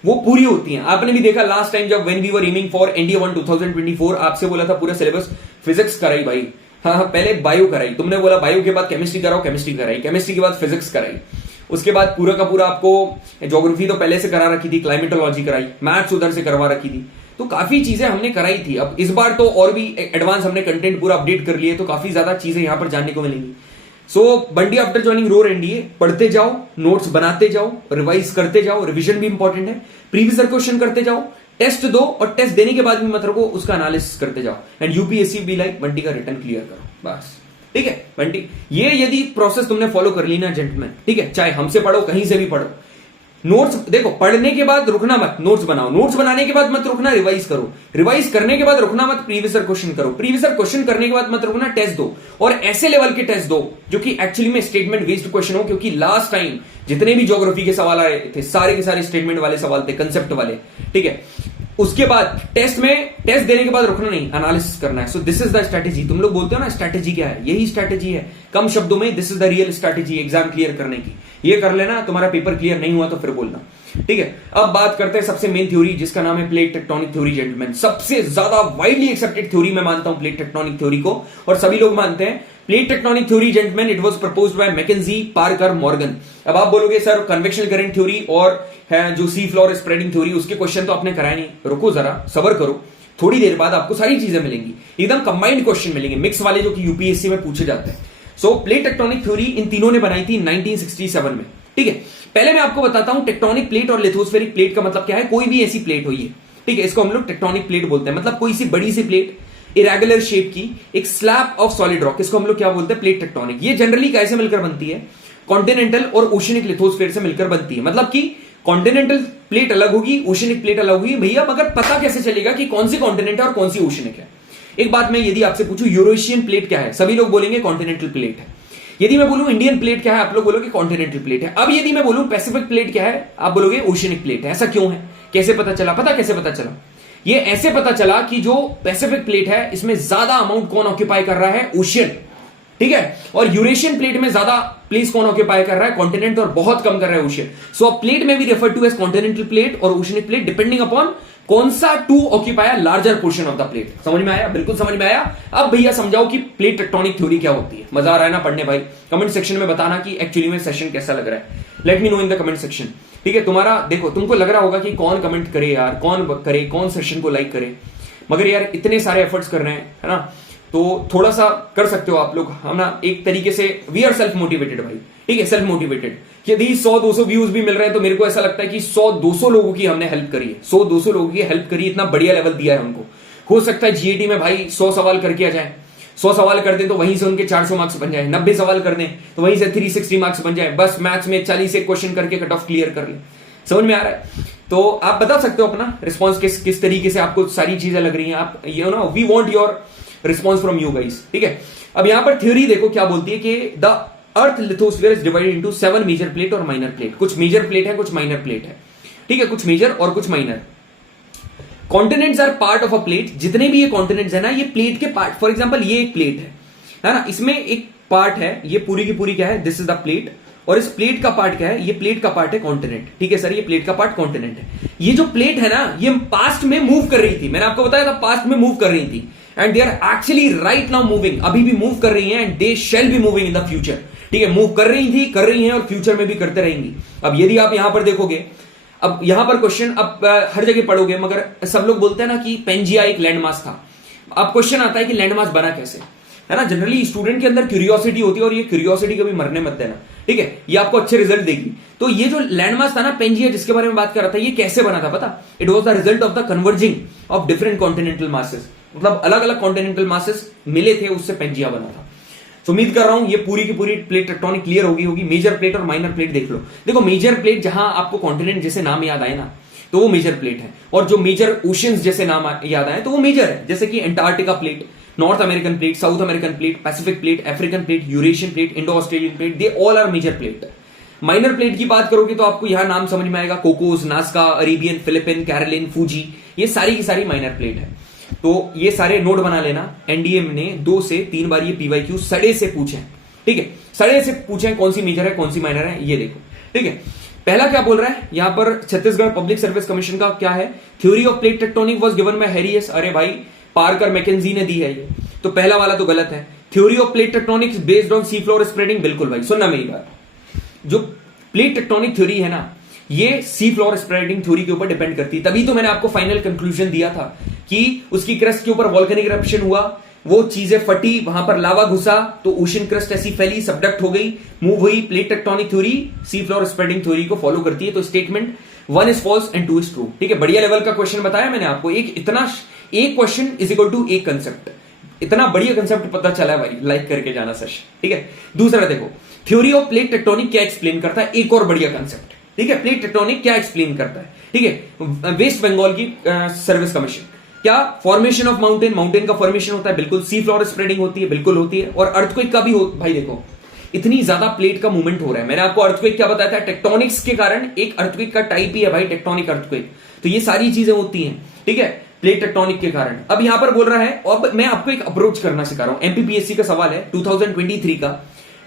वो पूरी होती हैं. आपने भी देखा लास्ट टाइम जब when we were aiming for NDA 1 2024, आपसे बोला था पूरा सिलेबस फिजिक्स कराई भाई, हाँ, पहले बायो कराई, तुमने बोला बायो के बाद केमिस्ट्री कराओ, केमिस्ट्री कराई, केमिस्ट्री के बाद फिजिक्स कराई, उसके बाद पूरा का पूरा आपको ज्योग्राफी तो पहले से करा रखी थी, क्लाइमेटोलॉजी कराई, मैथ्स उधर से करवा रखी थी, तो काफी चीजें हमने कराई थी। अब इस बार तो और भी एडवांस हमने कंटेंट पूरा अपडेट कर लिए, तो काफी ज्यादा चीजें यहां पर जानने को मिलेंगी। सो बंडी आफ्टर ज्वाइनिंग रोर एनडीए, पढ़ते जाओ, नोट्स बनाते जाओ, रिवाइज करते जाओ, रिवीजन भी इंपॉर्टेंट है, प्रीवियस क्वेश्चन करते जाओ, टेस्ट दो और टेस्ट देने के बाद भी मत रखो, उसका एनालिसिस करते जाओ, एंड यूपीएससी भी लाइक बंटी का रिटर्न क्लियर करो, बस ठीक है बंटी। ये यदि प्रोसेस तुमने फॉलो कर ली ना जेंटलमैन, ठीक है, चाहे हमसे पढ़ो कहीं से भी पढ़ो, नोट्स देखो, पढ़ने के बाद रुकना मत, नोट्स बनाओ, नोट्स बनाने के बाद मत रुकना, रिवाइज करो, रिवाइज करने के बाद रुकना मत, प्रीवियस क्वेश्चन करो, प्रीवियस क्वेश्चन करने के बाद मत रुकना, टेस्ट दो, और ऐसे लेवल के टेस्ट दो जो कि एक्चुअली में स्टेटमेंट बेस्ड क्वेश्चन हो, क्योंकि लास्ट टाइम जितने भी ज्योग्राफी के सवाल आए थे सारे के सारे स्टेटमेंट वाले सवाल थे, कंसेप्ट वाले, ठीक है। उसके बाद टेस्ट देने के बाद रुकना नहीं, एनालिसिस करना है। So this is the strategy. तुम लोग बोलते हो ना स्ट्रेटेजी क्या है, यही स्ट्रेटेजी है, कम शब्दों में this is the real strategy exam clear करने की। ये कर लेना, तुम्हारा पेपर क्लियर नहीं हुआ तो फिर बोलना, ठीक है। अब बात करते हैं सबसे मेन थ्योरी, जिसका नाम है प्लेट टेक्टोनिक थ्योरी जेंटलमैन। सबसे ज्यादा वाइडली एक्सेप्टेड थ्योरी मैं मानता हूं प्लेट टेक्टोनिक थ्योरी को, और सभी लोग मानते हैं plate tectonic theory gentleman. It was proposed by McKenzie, Parker, Morgan. अब आप बोलोगे सर कन्वेक्शनल करंट थ्योरी और है जो सी फ्लोर स्प्रेडिंग थ्योरी, उसके क्वेश्चन तो आपने कराया नहीं, रुको जरा, सबर करो, थोड़ी देर बाद आपको सारी चीजें मिलेंगी, एकदम कंबाइंड क्वेश्चन मिलेंगे, मिक्स वाले जो कि यूपीएससी में पूछे जाते हैं। सो प्लेट टेक्टोनिक थ्योरी इन तीनों ने बनाई थी 1967 में, ठीक है। पहले मैं आपको बताता हूं टेक्टोनिक प्लेट और लिथोस्फेरिक प्लेट का मतलब क्या है। कोई भी ऐसी प्लेट हुई है, ठीक है, इसको हम लोग टेक्टोनिक प्लेट बोलते हैं, मतलब कोई सी बड़ी सी प्लेट इरेगुलर शेप की, एक स्लैब ऑफ सॉलिड रॉक, इसको हम लोग क्या बोलते हैं, प्लेट टेक्टोनिक। ये जनरली कैसे मिलकर बनती है, कॉन्टिनेंटल और ओशनिक लिथोस्फेयर से मिलकर बनती है। मतलब कि कॉन्टिनेंटल प्लेट अलग होगी, ओशनिक प्लेट अलग होगी। भैया मगर पता कैसे चलेगा कि कौन सी कॉन्टिनेंट है और कौन सी ओशनिक है। एक बात मैं यदि आपसे पूछूं यूरेशियन प्लेट क्या है, सभी लोग बोलेंगे कॉन्टिनेंटल प्लेट है। यदि मैं बोलूं इंडियन प्लेट क्या है, आप लोग बोलोगे कॉन्टिनेंटल प्लेट है। अब यदि मैं बोलूं पैसिफिक प्लेट क्या है, आप बोलोगे ओशनिक प्लेट है। ऐसा क्यों है, कैसे पता चला, पता कैसे पता चला? ये ऐसे पता चला कि जो पैसिफिक प्लेट है इसमें ज्यादा अमाउंट कौन ऑक्यूपाई कर रहा है, ओशियन, ठीक है। और यूरेशियन प्लेट में ज्यादा प्लेस कौन ऑक्यूपाई कर रहा है, कॉन्टिनेंट, और बहुत कम कर रहा है ओशियन। सो अ प्लेट में भी refer to as continental plate और ओशनिक प्लेट डिपेंडिंग अपॉन कौन सा to occupy larger portion of the plate. समझ में आया, बिल्कुल समझ में आया। अब भैया समझाओ कि प्लेट टेक्टोनिक थ्योरी क्या होती है। मजा आ रहा है ना पढ़ने भाई? कमेंट सेक्शन में बताना कि एक्चुअली में सेशन कैसा लग रहा है। Let me know in the comment section, ठीक है। तुम्हारा देखो, तुमको लग रहा होगा कि कौन कमेंट करे यार, कौन करे, कौन सेशन को लाइक करे, मगर यार इतने सारे एफर्ट्स कर रहे हैं, है ना, तो थोड़ा सा कर सकते हो आप लोग, हम ना एक तरीके से वी आर सेल्फ मोटिवेटेड भाई, ठीक है, सेल्फ मोटिवेटेड। यदि 100-200 व्यूज भी मिल रहे हैं तो मेरे को ऐसा लगता है कि 100-200 लोगों की हमने हेल्प करी है, 100-200 लोगों की हेल्प करी, इतना बढ़िया लेवल दिया है उनको। हो सकता है जीएटी में भाई 100 सवाल करके आ जाए, 100 सवाल कर दें तो वहीं से उनके 400 मार्क्स बन जाए, 90 सवाल कर दें तो वहीं से 360 मार्क्स बन जाए, बस मैथ्स में 40 एक क्वेश्चन करके कट ऑफ क्लियर कर ले। समझ में आ रहा है? तो आप बता सकते हो अपना रिस्पॉन्स किस तरीके से आपको सारी चीजें लग रही हैं। आप you know we want your response from you guys, ठीक है। अब यहां पर थ्योरी देखो क्या बोलती है कि the earth lithosphere is divided into 7 major plate और माइनर प्लेट। कुछ मेजर प्लेट है, कुछ माइनर प्लेट है, ठीक है, कुछ मेजर और कुछ minor. Continents are part of a plate. जितने भी ये कॉन्टिनेंट्स है ना, ये प्लेट के पार्ट। फॉर एग्जांपल ये एक प्लेट है ना, इसमें एक पार्ट है, ये पूरी की पूरी क्या है, दिस इज द प्लेट, और इस प्लेट का पार्ट क्या है, ये प्लेट का पार्ट है कॉन्टिनेंट, ठीक है सर, ये प्लेट का पार्ट कॉन्टिनेंट है। ये जो प्लेट है ना, ये पास्ट में मूव कर रही थी, मैंने आपको बताया था पास्ट में मूव कर रही थी, and they are actually right now moving, अभी भी मूव कर रही है, and they shall be moving in the future, ठीक है। मूव कर रही थी, कर रही हैं, और फ्यूचर में भी करते रहेंगी। अब यदि आप यहां पर देखोगे, अब यहां पर क्वेश्चन अब हर जगह पढ़ोगे, मगर सब लोग बोलते हैं ना कि पेंजिया एक लैंडमास था। अब क्वेश्चन आता है कि लैंडमास बना कैसे, है ना। जनरली स्टूडेंट के अंदर क्यूरियोसिटी होती है, और ये क्यूरियोसिटी कभी मरने मत देना, ठीक है, ये आपको अच्छे रिजल्ट देगी। तो ये जो लैंडमास था ना पेंजिया, जिसके बारे में बात कर रहा था, ये कैसे बना था पता? It was the result of the converging of different continental masses, मतलब अलग अलग कॉन्टिनेंटल मासेस मिले थे, उससे पेंजिया बना था। तो उम्मीद कर रहा हूं ये पूरी की पूरी प्लेट टेक्टोनिक क्लियर होगी। मेजर प्लेट और माइनर प्लेट देख लो। देखो मेजर प्लेट जहां आपको कॉन्टिनेंट जैसे नाम याद आए ना, तो वो मेजर प्लेट है, और जो मेजर ओशियंस जैसे नाम याद आए तो वो मेजर है, जैसे कि Antarctica plate, north American plate, south American plate, Pacific plate, African plate, Eurasian plate, Indo Australian plate, they all are major plate. Minor plate की बात करोगे तो आपको यहां नाम समझ में आएगा, Cocos, Nazca, Arabian, Philippine, Caroline, Fiji, ये सारी की सारी माइनर प्लेट है। तो ये सारे नोट बना लेना। एनडीए ने 2 से 3 बार ये पीवाईक्यू सड़े से पूछे, ठीक है, सड़े से पूछे कौन सी मेजर है कौन सी माइनर है, ये देखो, ठीक है। पहला क्या बोल रहा है यहां पर, छत्तीसगढ़ पब्लिक सर्विस कमीशन का क्या है, theory of plate tectonic was given by Harry S. अरे भाई पार्कर मैकेंजी ने दी है ये, तो पहला वाला तो गलत है। Theory of plate tectonics based on C floor spreading, बिल्कुल भाई सुनना मेरी बात। जो प्लेट टेक्टोनिक थ्योरी है ना, ये सी फ्लोर स्प्रेडिंग थ्योरी के ऊपर डिपेंड करती है। तभी तो मैंने आपको फाइनल कंक्लूजन दिया था कि उसकी क्रस्ट के ऊपर वॉल्केनिक इरप्शन हुआ, वो चीजें फटी, वहां पर लावा घुसा, तो ओशन क्रस्ट ऐसी फैली, सबडक्ट हो गई, मूव हुई। Plate tectonic theory sea floor spreading theory को फॉलो करती है। तो statement 1 is false and 2 is true. ठीक है, बढ़िया लेवल का क्वेश्चन बताया मैंने आपको। एक क्वेश्चन इज इक्वल टू एक कंसेप्ट। इतना बढ़िया कंसेप्ट पता चला है भाई, लाइक करके जाना सेशन। ठीक है, दूसरा देखो, थ्योरी ऑफ प्लेट टेक्टोनिक क्या एक्सप्लेन करता है, एक और बढ़िया कंसेप्ट। ठीक है, प्लेट टेक्टोनिक क्या एक्सप्लेन करता है। ठीक है, वेस्ट बंगाल की सर्विस कमीशन, क्या फॉर्मेशन ऑफ माउंटेन का फॉर्मेशन होता है, बिल्कुल। सी फ्लोर स्प्रेडिंग होती है, बिल्कुल होती है। और अर्थक्वेक का भी हो भाई। देखो इतनी ज्यादा प्लेट का मूवमेंट हो रहा है। मैंने आपको अर्थक्वेक क्या बताया था, टेक्टोनिक्स के कारण एक अर्थक्वेक का टाइप ही है भाई टेक्टोनिक अर्थक्वेक। तो ये सारी चीजें होती हैं, ठीक है, प्लेट टेक्टोनिक के कारण। अब यहां पर बोल रहा है, अब मैं आपको एक अप्रोच करना सिखा रहा हूं। एमपीपीएससी का सवाल है 2023 का,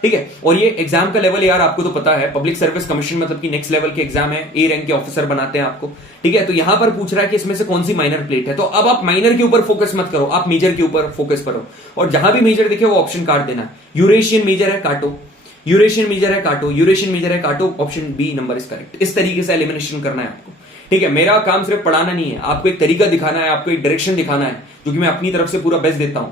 ठीक है। और ये एग्जाम का लेवल यार आपको तो पता है, पब्लिक सर्विस कमीशन मतलब कि नेक्स्ट लेवल के एग्जाम है, ए रैंक के ऑफिसर बनाते हैं आपको। ठीक है, तो यहां पर पूछ रहा है कि इसमें से कौन सी माइनर प्लेट है। तो अब आप माइनर के ऊपर फोकस मत करो, आप मेजर के ऊपर फोकस करो। और जहां भी मेजर दिखे वो ऑप्शन काट देना। यूरेशियन मेजर है, काटो। यूरेशियन मेजर है, काटो। यूरेशियन मेजर है, काटो। Option B number is correct. इस तरीके से एलिमिनेशन करना है आपको। ठीक है, मेरा काम सिर्फ पढ़ाना नहीं है, आपको एक तरीका दिखाना है, आपको एक डायरेक्शन दिखाना है, जो कि मैं अपनी तरफ से पूरा बेस्ट देता हूं।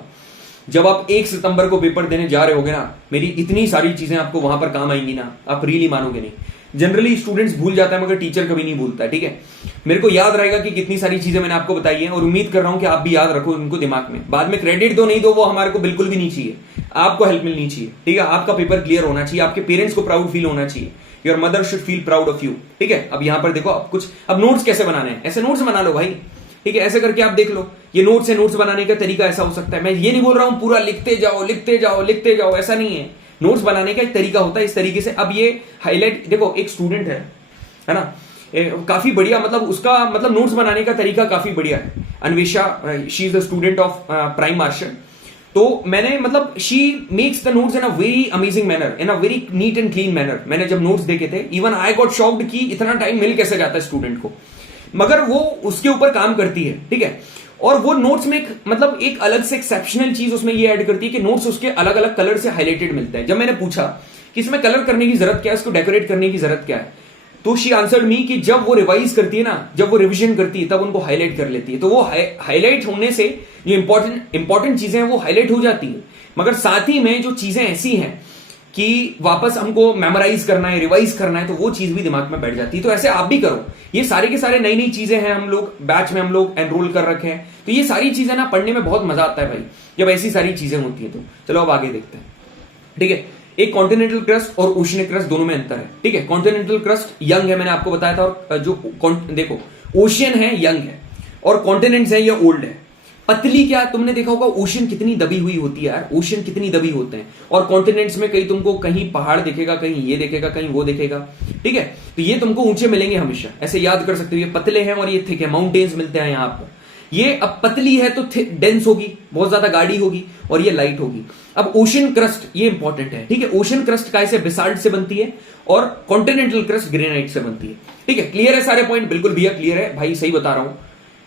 जब आप 1 सितंबर को पेपर देने जा रहे होगे ना, मेरी इतनी सारी चीजें आपको वहां पर काम आएंगी ना, आप रियली मानोगे नहीं। जनरली स्टूडेंट्स भूल जाता है, मगर टीचर कभी नहीं भूलता है। ठीक है, मेरे को याद रहेगा कि कितनी सारी चीजें मैंने आपको बताई है, और उम्मीद कर रहा हूं कि आप भी याद रखो उनको दिमाग में। बाद में क्रेडिट दो नहीं दो, वो हमारे को बिल्कुल भी नहीं चाहिए। आपको हेल्प मिलनी चाहिए। ठीक है, आपका पेपर क्लियर होना चाहिए, आपके पेरेंट्स को प्राउड फील होना चाहिए। Your mother should feel proud of you. ठीक है, अब यहां पर देखो, अब नोट्स कैसे बनाने हैं, ऐसे नोट्स बना लो भाई। ठीक है, ऐसे करके आप देख लो, ये नोट्स है, नोट्स बनाने का तरीका ऐसा हो सकता है। मैं ये नहीं बोल रहा हूं पूरा लिखते जाओ लिखते जाओ लिखते जाओ, ऐसा नहीं है। नोट्स बनाने का एक तरीका होता है, इस तरीके से। अब ये हाईलाइट देखो, एक स्टूडेंट है ना, काफी बढ़िया, मतलब उसका मतलब नोट्स बनाने का तरीका काफी बढ़िया है। Anvesha, she is the student of prime marshal. तो मैंने मतलब she makes the notes in a very amazing manner, in a very neat and clean manner. मैंने जब नोट्स देखे थे, इवन आई गॉट शॉक्ड कि इतना टाइम मिल कैसे जाता है स्टूडेंट को, मगर वो उसके ऊपर काम करती है। ठीक है, और वो नोट्स में मतलब एक अलग से एक्सेप्शनल चीज उसमें ये ऐड करती है कि नोट्स उसके अलग अलग कलर से हाईलाइटेड मिलता है। जब मैंने पूछा कि इसमें कलर करने की जरूरत क्या है, इसको डेकोरेट करने की जरूरत क्या है, तो शी आंसर्ड मी कि जब वो रिवाइज करती है ना, जब वो रिवीजन करती है, तब उनको हाईलाइट कर लेती है। तो वो हाईलाइट होने से जो इंपॉर्टेंट चीजें हैं वो हाईलाइट हो जाती है, मगर साथ ही में जो चीजें ऐसी हैं कि वापस हमको मेमोराइज करना है, रिवाइज करना है, तो वो चीज भी दिमाग में बैठ जाती है। तो ऐसे आप भी करो। ये सारे के सारे नई नई चीजें हैं, हम लोग बैच में हम लोग एनरोल कर रखे हैं, तो ये सारी चीजें ना पढ़ने में बहुत मजा आता है भाई, जब ऐसी सारी चीजें होती है। तो चलो अब आगे देखते हैं। ठीक है, एक कॉन्टिनेंटल क्रस्ट और ओशनिक क्रस्ट दोनों में अंतर है। ठीक है, कॉन्टिनेंटल क्रस्ट यंग है, मैंने आपको बताया था, और जो देखो ओशियन है यंग है, और कॉन्टिनेंट्स है ये ओल्ड है। पतली क्या, तुमने देखा होगा ओशन कितनी दबी हुई होती है यार, ओशन कितनी दबी होते हैं। और कॉन्टिनेंट्स में कहीं तुमको कहीं पहाड़ दिखेगा, कहीं ये दिखेगा, कहीं वो दिखेगा। ठीक है, तो ये तुमको ऊंचे मिलेंगे हमेशा, ऐसे याद कर सकते हो। ये पतले हैं और ये थिक है, माउंटेन्स मिलते हैं यहाँ पर। ये अब पतली है तो डेंस होगी, बहुत ज्यादा गाढ़ी होगी, और ये लाइट होगी। अब ओशन क्रस्ट ये इंपॉर्टेंट है। ठीक है, ओशन क्रस्ट काय से, बेसाल्ट से बनती है, और कॉन्टिनेंटल क्रस्ट ग्रेनाइट से बनती है। ठीक है, क्लियर है सारे पॉइंट, बिल्कुल भैया क्लियर है भाई, सही बता रहा हूं।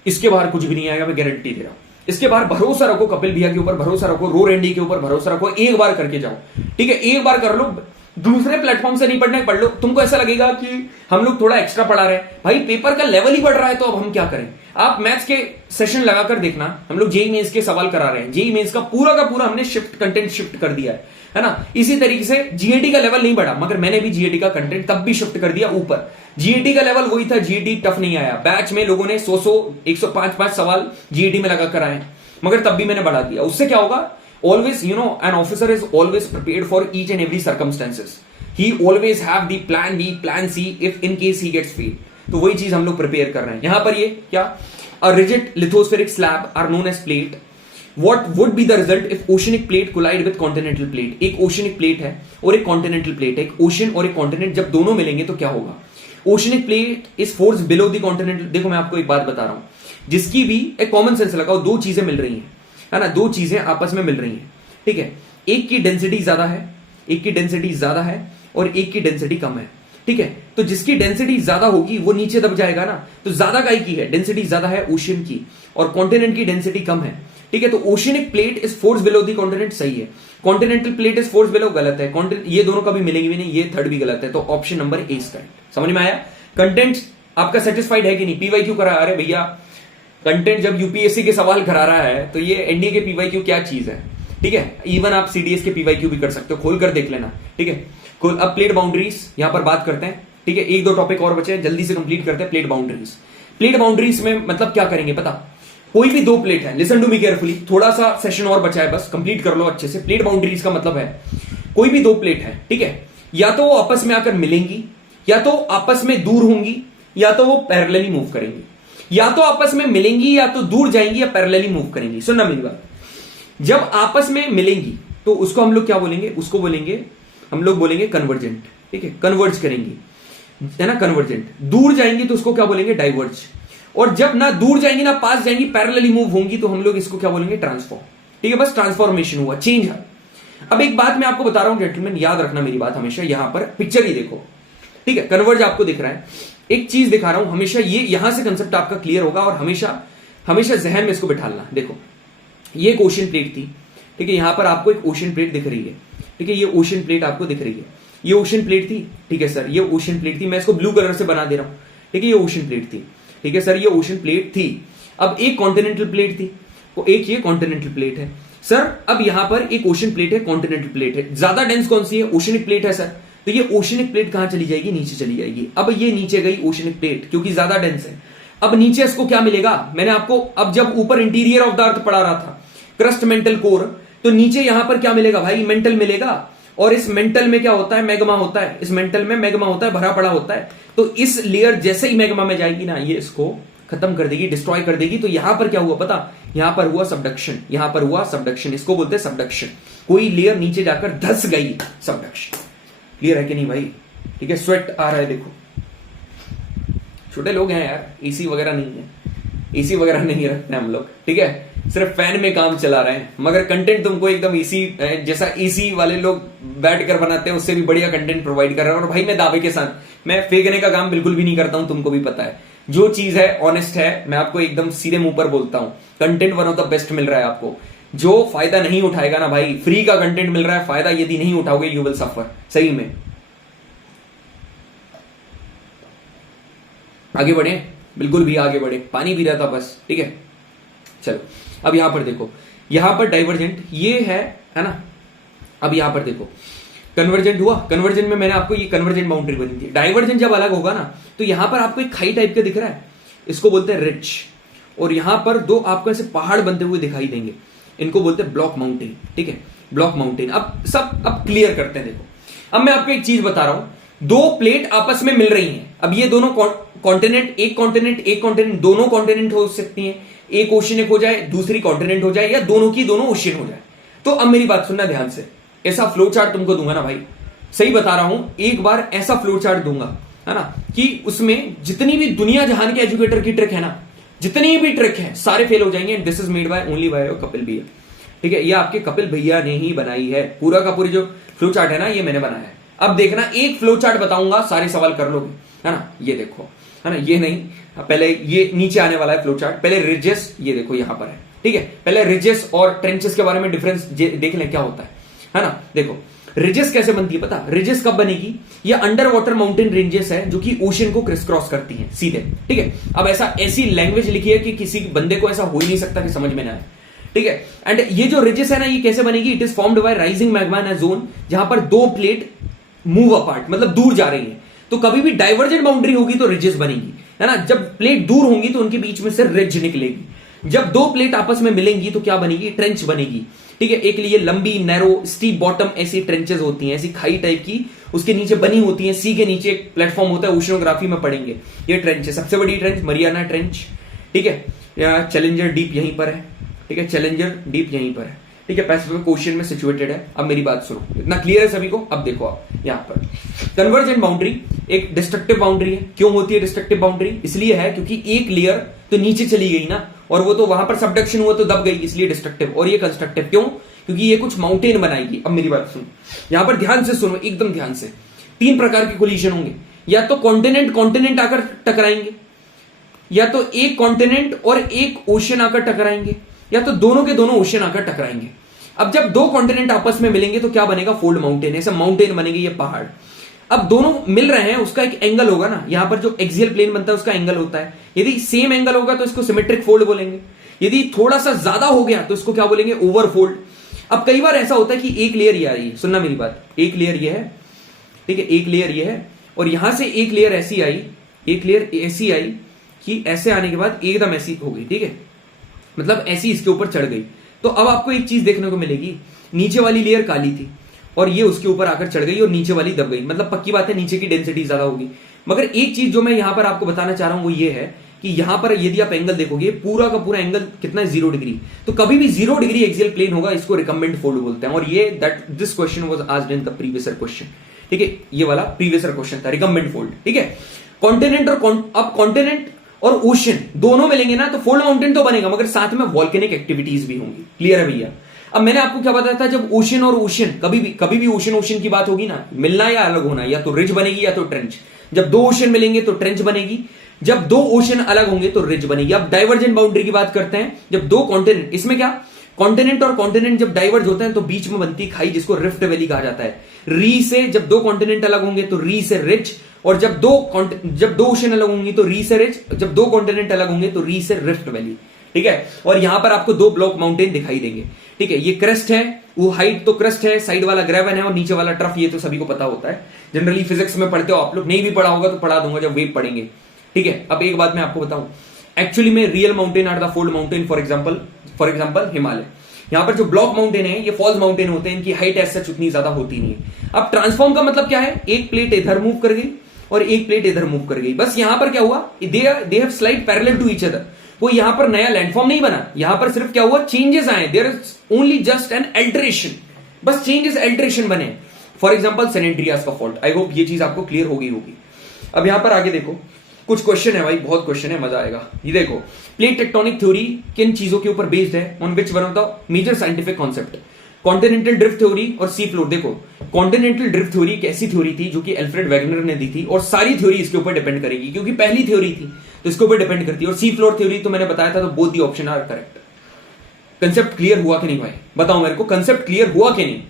इसके बाहर कुछ भी नहीं आएगा, मैं गारंटी दे रहा हूं। इसके बाहर भरोसा रखो, कपिल भैया के ऊपर भरोसा रखो, रो रेंडी के ऊपर भरोसा रखो, एक बार करके जाओ। ठीक है, एक बार कर लो, दूसरे प्लेटफॉर्म से नहीं पढ़ना है, पढ़ लो। तुमको ऐसा लगेगा कि हम लोग थोड़ा एक्स्ट्रा पढ़ा रहे हैं, भाई पेपर का लेवल ही बढ़ रहा है, तो अब हम क्या करें। आप मैथ्स के सेशन लगाकर देखना, हम लोग जेई मेंस के सवाल करा रहे हैं, जेई मेंस का पूरा हमने कंटेंट शिफ्ट कर दिया है ना। इसी तरीके से जीएटी का लेवल नहीं बढ़ा, मगर मैंने भी जीएटी का कंटेंट तब भी शिफ्ट कर दिया ऊपर। जीएटी का लेवल वही था, जीएटी टफ नहीं आया। बैच में लोगों ने 100 105 सवाल जीएटी में लगा कर आए, मगर तब भी मैंने बढ़ा दिया। उससे क्या होगा, always an officer is always prepared for each and every circumstances. He always have the plan B, plan C if in case he gets failed. तो वही चीज हम लोग प्रिपेयर कर रहे हैं यहां पर। ये क्या, a rigid lithospheric slab are known as plate. What would be the result if oceanic plate collide with continental plate? एक oceanic plate है और एक continental plate है, एक ocean और एक continent जब दोनों मिलेंगे तो क्या होगा। oceanic plate is forced below the continental। देखो मैं आपको एक बात बता रहा हूं, जिसकी भी एक कॉमन सेंस लगाओ, दो चीजें मिल रही हैं, है ना, दो चीजें आपस में मिल रही हैं। ठीक है, एक की डेंसिटी ज्यादा है, एक की डेंसिटी ज्यादा है, और एक की डेंसिटी कम है। ठीक है, तो जिसकी डेंसिटी ज्यादा होगी वो नीचे दब जाएगा ना। तो ज्यादा काय की है, डेंसिटी ज्यादा है ओशियन की, और कॉन्टिनेंट की डेंसिटी कम है। ठीक है, तो oceanic plate is force below the continent, सही है। Continental plate is force below, गलत है। ये दोनों कभी मिलेंगे भी नहीं, ये थर्ड भी गलत है। तो option number A is correct. समझ में आया? कंटेंट आपका सेटिस्फाइड है कि नहीं? पीवाईक्यू करा, अरे भैया कंटेंट जब यूपीएससी के सवाल करा रहा है तो ये एनडीए के पीवाईक्यू क्या चीज है, ठीक है। इवन आप सीडीएस के पीवाईक्यू भी कर सकते हो, खोल कर देख लेना, ठीक है। अब प्लेट बाउंड्रीज यहां पर बात करते हैं, ठीक है। एक दो टॉपिक और बचे हैं, जल्दी से कंप्लीट करते हैं। प्लेट बाउंड्रीज, प्लेट बाउंड्रीज में मतलब क्या करेंगे पता? कोई भी दो प्लेट है, लिसन टू मी केयरफुली, थोड़ा सा सेशन और बचा है, बस कंप्लीट कर लो अच्छे से। प्लेट बाउंड्रीज का मतलब है कोई भी दो प्लेट है, ठीक है, या तो वो आपस में आकर मिलेंगी, या तो आपस में दूर होंगी, या तो वो पैरेलली मूव करेंगी। या तो आपस में मिलेंगी, या तो दूर जाएंगी, या पैरेलली मूव करेंगी। सुनना मेरी बात, जब आपस में मिलेंगी तो उसको हम लोग क्या बोलेंगे? उसको बोलेंगे, हम लोग बोलेंगे कन्वर्जेंट, ठीक है, कन्वर्ज करेंगी, है ना, कन्वर्जेंट। दूर जाएंगी तो उसको क्या बोलेंगे? डाइवर्ज। और जब ना दूर जाएंगी ना पास जाएंगी, पैरेलली मूव होंगी, तो हम लोग इसको क्या बोलेंगे? ट्रांसफॉर्म, ठीक है। बस ट्रांसफॉर्मेशन हुआ, चेंज है। अब एक बात मैं आपको बता रहा हूं जेंटलमैन, याद रखना मेरी बात हमेशा, यहां पर पिक्चर ही देखो, ठीक है। कन्वर्ज आपको दिख रहा है, एक चीज दिखा रहा हूं हमेशा, ये यहां से कंसेप्ट आपका क्लियर होगा, और हमेशा हमेशा जहन में इसको बिठालना। देखो ये एक ओशन प्लेट थी, ठीक है, यहां पर आपको एक ओशन प्लेट दिख रही है, ठीक है, ये ओशन प्लेट आपको दिख रही है, ये ओशन प्लेट थी, ठीक है सर, ये ओशन प्लेट थी, मैं इसको ब्लू कलर से बना दे रहा हूं, ठीक है, ये ओशन प्लेट थी, ठीक है सर, ये ओशन प्लेट थी। अब एक कॉन्टिनेंटल प्लेट थी, तो एक ये कॉन्टिनेंटल प्लेट है सर। अब यहां पर एक ओशन प्लेट है, कॉन्टिनेंटल प्लेट है, ज्यादा डेंस कौन सी है? ओशनिक प्लेट है सर। तो ये ओशनिक प्लेट कहां चली जाएगी? नीचे चली जाएगी। अब ये नीचे गई ओशनिक प्लेट, क्योंकि ज्यादा डेंस है। अब नीचे इसको क्या मिलेगा? मैंने आपको अब जब ऊपर इंटीरियर ऑफ द अर्थ पढ़ा रहा था, क्रस्ट मेंटल कोर, तो नीचे यहां पर क्या मिलेगा भाई? मेंटल मिलेगा। और इस मेंटल में क्या होता है? मैग्मा होता है। इस मेंटल में मैग्मा होता है, भरा पड़ा होता है। तो इस लेयर जैसे ही मैग्मा में जाएगी ना, ये इसको खत्म कर देगी, डिस्ट्रॉय कर देगी। तो यहां पर क्या हुआ पता? यहां पर हुआ सबडक्शन, यहां पर हुआ सबडक्शन, इसको बोलते हैं सबडक्शन। कोई लेयर नीचे जाकर धस गई, सबडक्शन। क्लियर है कि नहीं भाई? ठीक है, स्वेट आ रहा है, देखो छोटे लोग हैं यार, एसी वगैरह नहीं है, एसी वगैरह नहीं रखते हम लोग, ठीक है, सिर्फ फैन में काम चला रहे हैं, मगर कंटेंट तुमको एकदम एसी जैसा एसी वाले लोग बैठ कर बनाते हैं उससे भी बढ़िया कंटेंट प्रोवाइड कर रहे हैं। और भाई मैं दावे के साथ, मैं फेंकने का काम बिल्कुल भी नहीं करता हूं, तुमको भी पता है। जो चीज है ऑनेस्ट है, मैं आपको एकदम सीधे मुंह पर बोलता हूं। Content one of the best मिल रहा है आपको। जो फायदा नहीं उठाएगा ना भाई, फ्री का कंटेंट मिल रहा है, फायदा यदि नहीं उठाओगे यू विल सफर, सही में। आगे बढ़े, बिल्कुल भी आगे बढ़े, पानी पी रहा था बस, ठीक है। चलो अब यहां पर देखो, यहां पर डाइवर्जेंट ये है ना। अब यहां पर देखो कन्वर्जेंट हुआ, कन्वर्जेंट में मैंने आपको ये कन्वर्जेंट बाउंड्री बनी थी। डाइवर्जेंट जब अलग होगा ना, तो यहां पर आपको एक खाई टाइप का दिख रहा है, इसको बोलते हैं रिच। और यहां पर दो आपको ऐसे पहाड़ बनते हुए दिखाई देंगे, इनको बोलते हैं ब्लॉक माउंटेन, ठीक है, ब्लॉक माउंटेन। अब क्लियर करते हैं। देखो अब मैं आपको एक चीज बता रहा हूं, दो प्लेट आपस में मिल रही हैं। अब ये दोनों कॉन्टिनेंट, एक कॉन्टिनेंट, दोनों कॉन्टिनेंट हो सकती हैं, एक ओशिनिक हो जाए, दूसरी कॉन्टिनेंट हो जाए, या दोनों की दोनों ओशियन हो जाए। तो अब मेरी बात सुनना ध्यान से, ऐसा फ्लो चार्ट तुमको दूंगा ना भाई, सही बता रहा हूं, एक बार ऐसा फ्लो चार्ट दूंगा, है ना, कि उसमें जितनी भी दुनिया जहान के एजुकेटर की ट्रिक है ना, जितनी भी ट्रिक है, सारे फेल हो जाएंगे। This is made by only by Kapil भैया, ठीक है, ये आपके कपिल भैया ने ही बनाई है। पूरा का पूरी जो फ्लो चार्ट है ना, ये मैंने बनाया है। अब देखना, एक फ्लो चार्ट बताऊंगा, सारे सवाल कर लोगे, है ना। ये देखो, है ना, ये नहीं, पहले ये नीचे आने वाला है फ्लो चार्ट। पहले रिजेस, ये देखो यहां पर है, ठीक है। पहले रिजेस और ट्रेंचेस के बारे में डिफरेंस देख लें क्या होता है ना। देखो रिजेस कैसे बनती है पता? रिजेस कब बनेगी? ये अंडर वाटर माउंटेन रेंजेस है जो कि ओशन को क्रिस क्रॉस करती हैं सीधे, ठीक है। अब ऐसी लैंग्वेज लिखी है कि किसी बंदे को ऐसा हो ही नहीं सकता कि समझ में ना आए, ठीक है। एंड ये जो रिजेस है ना, ये कैसे बनेगी? It is formed by rising magma in a zone, जहां पर दो प्लेट मूव अपार्ट, मतलब दूर जा रही है। तो कभी भी डाइवर्जेंट बाउंड्री होगी तो रिजेस बनेगी, है ना। जब प्लेट दूर होंगी तो उनके बीच में से रिज निकलेगी। जब दो प्लेट आपस में मिलेंगी तो क्या बनेगी? ट्रेंच बनेगी, ठीक है। एक लिए लंबी नैरो स्टीप बॉटम ऐसी ट्रेंचेस होती हैं, ऐसी खाई टाइप की, उसके नीचे बनी होती है, सी के नीचे एक प्लेटफॉर्म होता है, ओशिनोग्राफी में पढ़ेंगे। ये ट्रेंच है, सबसे बड़ी ट्रेंच मरियाना ट्रेंच, ठीक है। चैलेंजर डीप यहीं पर है, ठीक है, चैलेंजर डीप यहीं पर है, ठीक है, पैसिफिक ओशियन में सिचुएटेड है। अब मेरी बात सुनो, इतना क्लियर है सभी को? अब देखो आप यहां पर कन्वर्जेंट बाउंड्री एक डिस्ट्रक्टिव बाउंड्री है। क्यों होती है डिस्ट्रक्टिव बाउंड्री? इसलिए है क्योंकि एक लेयर तो नीचे चली गई ना, और वो तो वहां पर सबडक्शन हुआ तो दब गई, इसलिए डिस्ट्रक्टिव। और ये कंस्ट्रक्टिव क्यों? क्योंकि ये कुछ माउंटेन बनाएगी। अब मेरी बात सुनो, यहां पर ध्यान से सुनो, एकदम ध्यान से। तीन प्रकार के कोलिजन होंगे, या तो कॉन्टिनेंट आकर टकराएंगे, या तो एक कॉन्टिनेंट और एक ओशन आकर टकराएंगे, या तो दोनों के दोनों ओशन आकर टकराएंगे। अब जब दो कॉन्टिनेंट आपस में मिलेंगे तो क्या बनेगा, फोल्ड माउंटेन, ऐसे माउंटेन बनेंगे, ये पहाड़। अब दोनों मिल रहे हैं, उसका एक एंगल होगा ना, यहां पर जो एक्सियल प्लेन बनता है उसका एंगल होता है, यदि सेम एंगल होगा तो इसको सिमेट्रिक फोल्ड बोलेंगे, यदि थोड़ा सा ज्यादा हो गया तो इसको क्या बोलेंगे, ओवरफोल्ड। अब कई बार ऐसा होता है कि एक लेयर ये आ रही है, सुनना मेरी बात, एक लेयर ये है, ठीक है, एक लेयर ये है, और यहां से एक लेयर ऐसी आई, एक लेयर ऐसी आई कि ऐसे आने के बाद एकदम ऐसी हो गई, ठीक है, मतलब ऐसी इसके ऊपर चढ़ गई। तो अब आपको एक चीज देखने को मिलेगी, नीचे वाली लेयर काली थी और ये उसके ऊपर आकर चढ़ गई और नीचे वाली दब गई, मतलब पक्की बात है नीचे की डेंसिटी ज्यादा होगी। मगर एक चीज जो मैं यहां पर आपको बताना चाह रहा हूं वो ये है कि यहां पर यदि आप एंगल देखोगे, पूरा का पूरा एंगल कितना है, 0 डिग्री। तो कभी भी 0 डिग्री एक्सियल प्लेन होगा, इसको रिकम्बेंट फोल्ड बोलते हैं। और ये this question was asked in the previous question, ठीक है, ये वाला प्रीवियस क्वेश्चन था, रिकम्बेंट फोल्ड, ठीक है। कॉन्टिनेंट और अब कॉन्टिनेंट और ओशन दोनों मिलेंगे ना तो फोल्ड माउंटेन तो बनेगा, मगर साथ में वॉल्केनिक एक्टिविटीज भी होंगी। क्लियर है भैया? अब मैंने आपको क्या बताया था, जब ओशन और ओशन कभी भी ओशन की बात होगी ना, मिलना या अलग होना, या तो रिज बनेगी या तो ट्रेंच। जब दो ओशन मिलेंगे तो ट्रेंच बनेगी, जब दो ओशन अलग होंगे तो रिज बनेगी। अब डाइवर्जेंट बाउंड्री की बात करते हैं, जब दो कॉन्टिनेंट, इसमें क्या, कॉन्टिनेंट और कॉन्टिनेंट जब डाइवर्ज होते हैं तो बीच में बनती खाई जिसको रिफ्ट वैली कहा जाता है। री से जब दो कॉन्टिनेंट अलग होंगे तो री से रिज, और जब दो ओशन अलग होंगी तो री से रिज, जब दो कॉन्टिनेंट अलग होंगे तो री से रिफ्ट वैली, ठीक है। और यहां पर आपको दो ब्लॉक माउंटेन दिखाई देंगे, ठीक है। ये क्रेस्ट है, वो हाइट तो क्रेस्ट है, साइड वाला ग्रेवन है और नीचे वाला ट्रफ, ये तो सभी को पता होता है, जनरली फिजिक्स में पढ़ते हो आप लोग, नहीं भी पढ़ा होगा तो पढ़ा दूंगा जब वेव पढ़ेंगे, ठीक है। अब एक बात मैं आपको बताऊं, एक्चुअली में real mountain are the fold mountain, for example Himalaya. यहां पर जो ब्लॉक माउंटेन है ये फॉल्स माउंटेन होते हैं, इनकी हाइट ऐसा उतनी ज्यादा होती नहीं है। अब ट्रांसफॉर्म का मतलब क्या है, एक प्लेट इधर मूव कर गई और एक प्लेट इधर मूव कर गई, बस यहां पर क्या हुआ, they have slide parallel to each other. वो यहां पर नया लैंडफॉर्म नहीं बना, यहां पर सिर्फ क्या हुआ, चेंजेस आए, there is only just an alteration, बस चेंजेस अल्टरेशन बने। फॉर एग्जांपल सैन एंड्रियास का फॉल्ट, आई होप ये चीज आपको क्लियर हो गई होगी। अब यहां पर आगे देखो, कुछ क्वेश्चन है भाई, बहुत क्वेश्चन है, मजा आएगा। ये देखो, प्लेट टेक्टोनिक थ्योरी किन चीजों के ऊपर बेस्ड है, on which one of the major scientific concept, continental drift theory और सी फ्लोर। देखो, कॉन्टिनेंटल ड्रिफ्ट थ्योरी एक ऐसी थ्योरी थी जो कि अल्फ्रेड वैगनर ने दी थी, और सारी थ्योरी इसके ऊपर डिपेंड करेगी क्योंकि पहली थ्योरी थी तो इसके ऊपर डिपेंड करती है। और सी फ्लोर थ्योरी तो मैंने बताया था, तो both the option are correct. Concept clear हुआ कि नहीं भाई, बताओ मेरे को, कंसेप्ट क्लियर हुआ कि नहीं?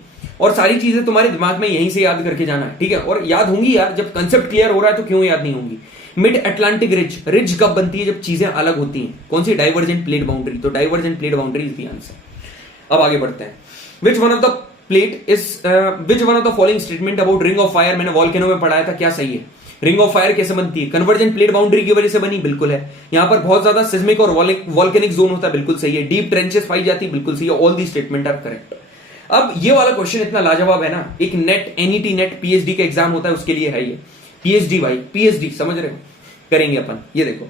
और सारी चीजें तुम्हारे दिमाग में यहीं से याद करके जाना है, ठीक है। और याद होंगी यार, जब कंसेप्ट क्लियर हो रहा है तो क्यों याद नहीं होंगी। मिड अटलांटिक रिज, रिज कब बनती है, जब चीजें अलग होती हैं। कौन सी, डाइवर्जेंट प्लेट बाउंड्री, तो divergent plate boundary is the answer. अब आगे बढ़ते हैं, विच one of the plate is which one of the following statement about ring of fire, मैंने वॉल्केनो में पढ़ाया था, क्या सही है। रिंग ऑफ फायर कैसे बनती है, कन्वर्जेंट प्लेट बाउंड्री की वजह से बनी, बिल्कुल है। यहां पर बहुत ज्यादा सिस्मिक और वॉल्केनिक जोन होता है, बिल्कुल सही है। डीप ट्रेंचेस पाई जाती है, बिल्कुल सही है। All the statement are correct. अब ये वाला क्वेश्चन इतना लाजवाब है ना, एक नेट एनईटी नेट पीएचडी का एग्जाम होता है, उसके लिए है ये। पीएचडी भाई, पीएचडी समझ रहे हो, करेंगे अपन। ये देखो,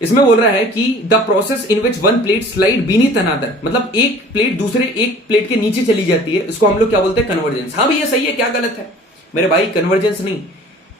इसमें बोल रहा है कि the process in which one plate slide beneath another, मतलब एक प्लेट दूसरे एक प्लेट के नीचे चली जाती है, इसको हम लोग क्या बोलते हैं, कन्वर्जेंस। हाँ भैया सही है, क्या गलत है मेरे भाई, कन्वर्जेंस नहीं,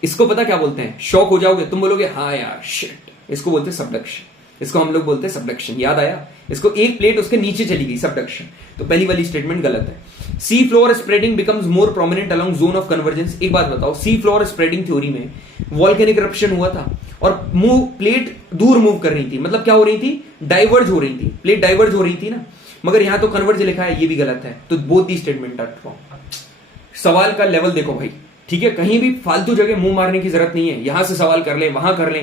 इसको पता क्या बोलते हैं, शॉक हो जाओगे तुम, बोलोगे हाँ यार शिट, इसको बोलते हैं सबडक्शन, इसको हम लोग बोलते हैं सबडक्शन। याद आया, इसको एक प्लेट उसके नीचे चली गई, सबडक्शन। तो पहली वाली स्टेटमेंट गलत है। सी floor spreading becomes more prominent along zone of convergence. एक बात बताओ, सी फ्लोर स्प्रेडिंग थ्योरी में वॉल्केनिक इरप्शन हुआ था और प्लेट दूर मूव कर रही थी, मतलब क्या हो रही थी, डाइवर्ज हो रही थी, प्लेट डाइवर्ज हो रही थी ना, मगर यहां तो कन्वर्ज लिखा है, ये भी गलत है। तो both the statement are wrong. सवाल का लेवल देखो भाई, ठीक है, कहीं भी फालतू जगह मुंह मारने की जरूरत नहीं है, यहां से सवाल कर ले, वहां कर ले,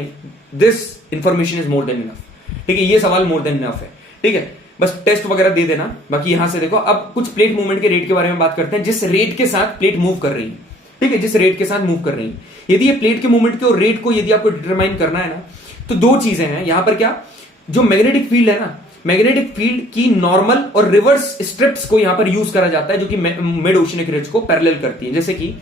this information is more than enough, ठीक है, ये सवाल मोर देन इनफ है, ठीक है। बस टेस्ट वगैरह दे देना, बाकी यहां से देखो। अब कुछ प्लेट मूवमेंट के रेट के बारे में बात करते हैं, जिस रेट के साथ प्लेट मूव कर रही है, ठीक है, जिस रेट के साथ मूव कर रही है। यदि ये प्लेट के मूवमेंट के और रेट को यदि आपको डिटरमाइन करना है ना, तो दो चीजें हैं यहां पर। क्या, जो मैग्नेटिक फील्ड है ना, मैग्नेटिक फील्ड की नॉर्मल और रिवर्स स्ट्रिप्स को यहां पर यूज करा जाता है, जो कि मिड ओशनिक रिज को पैरेलल करती है। जैसे कि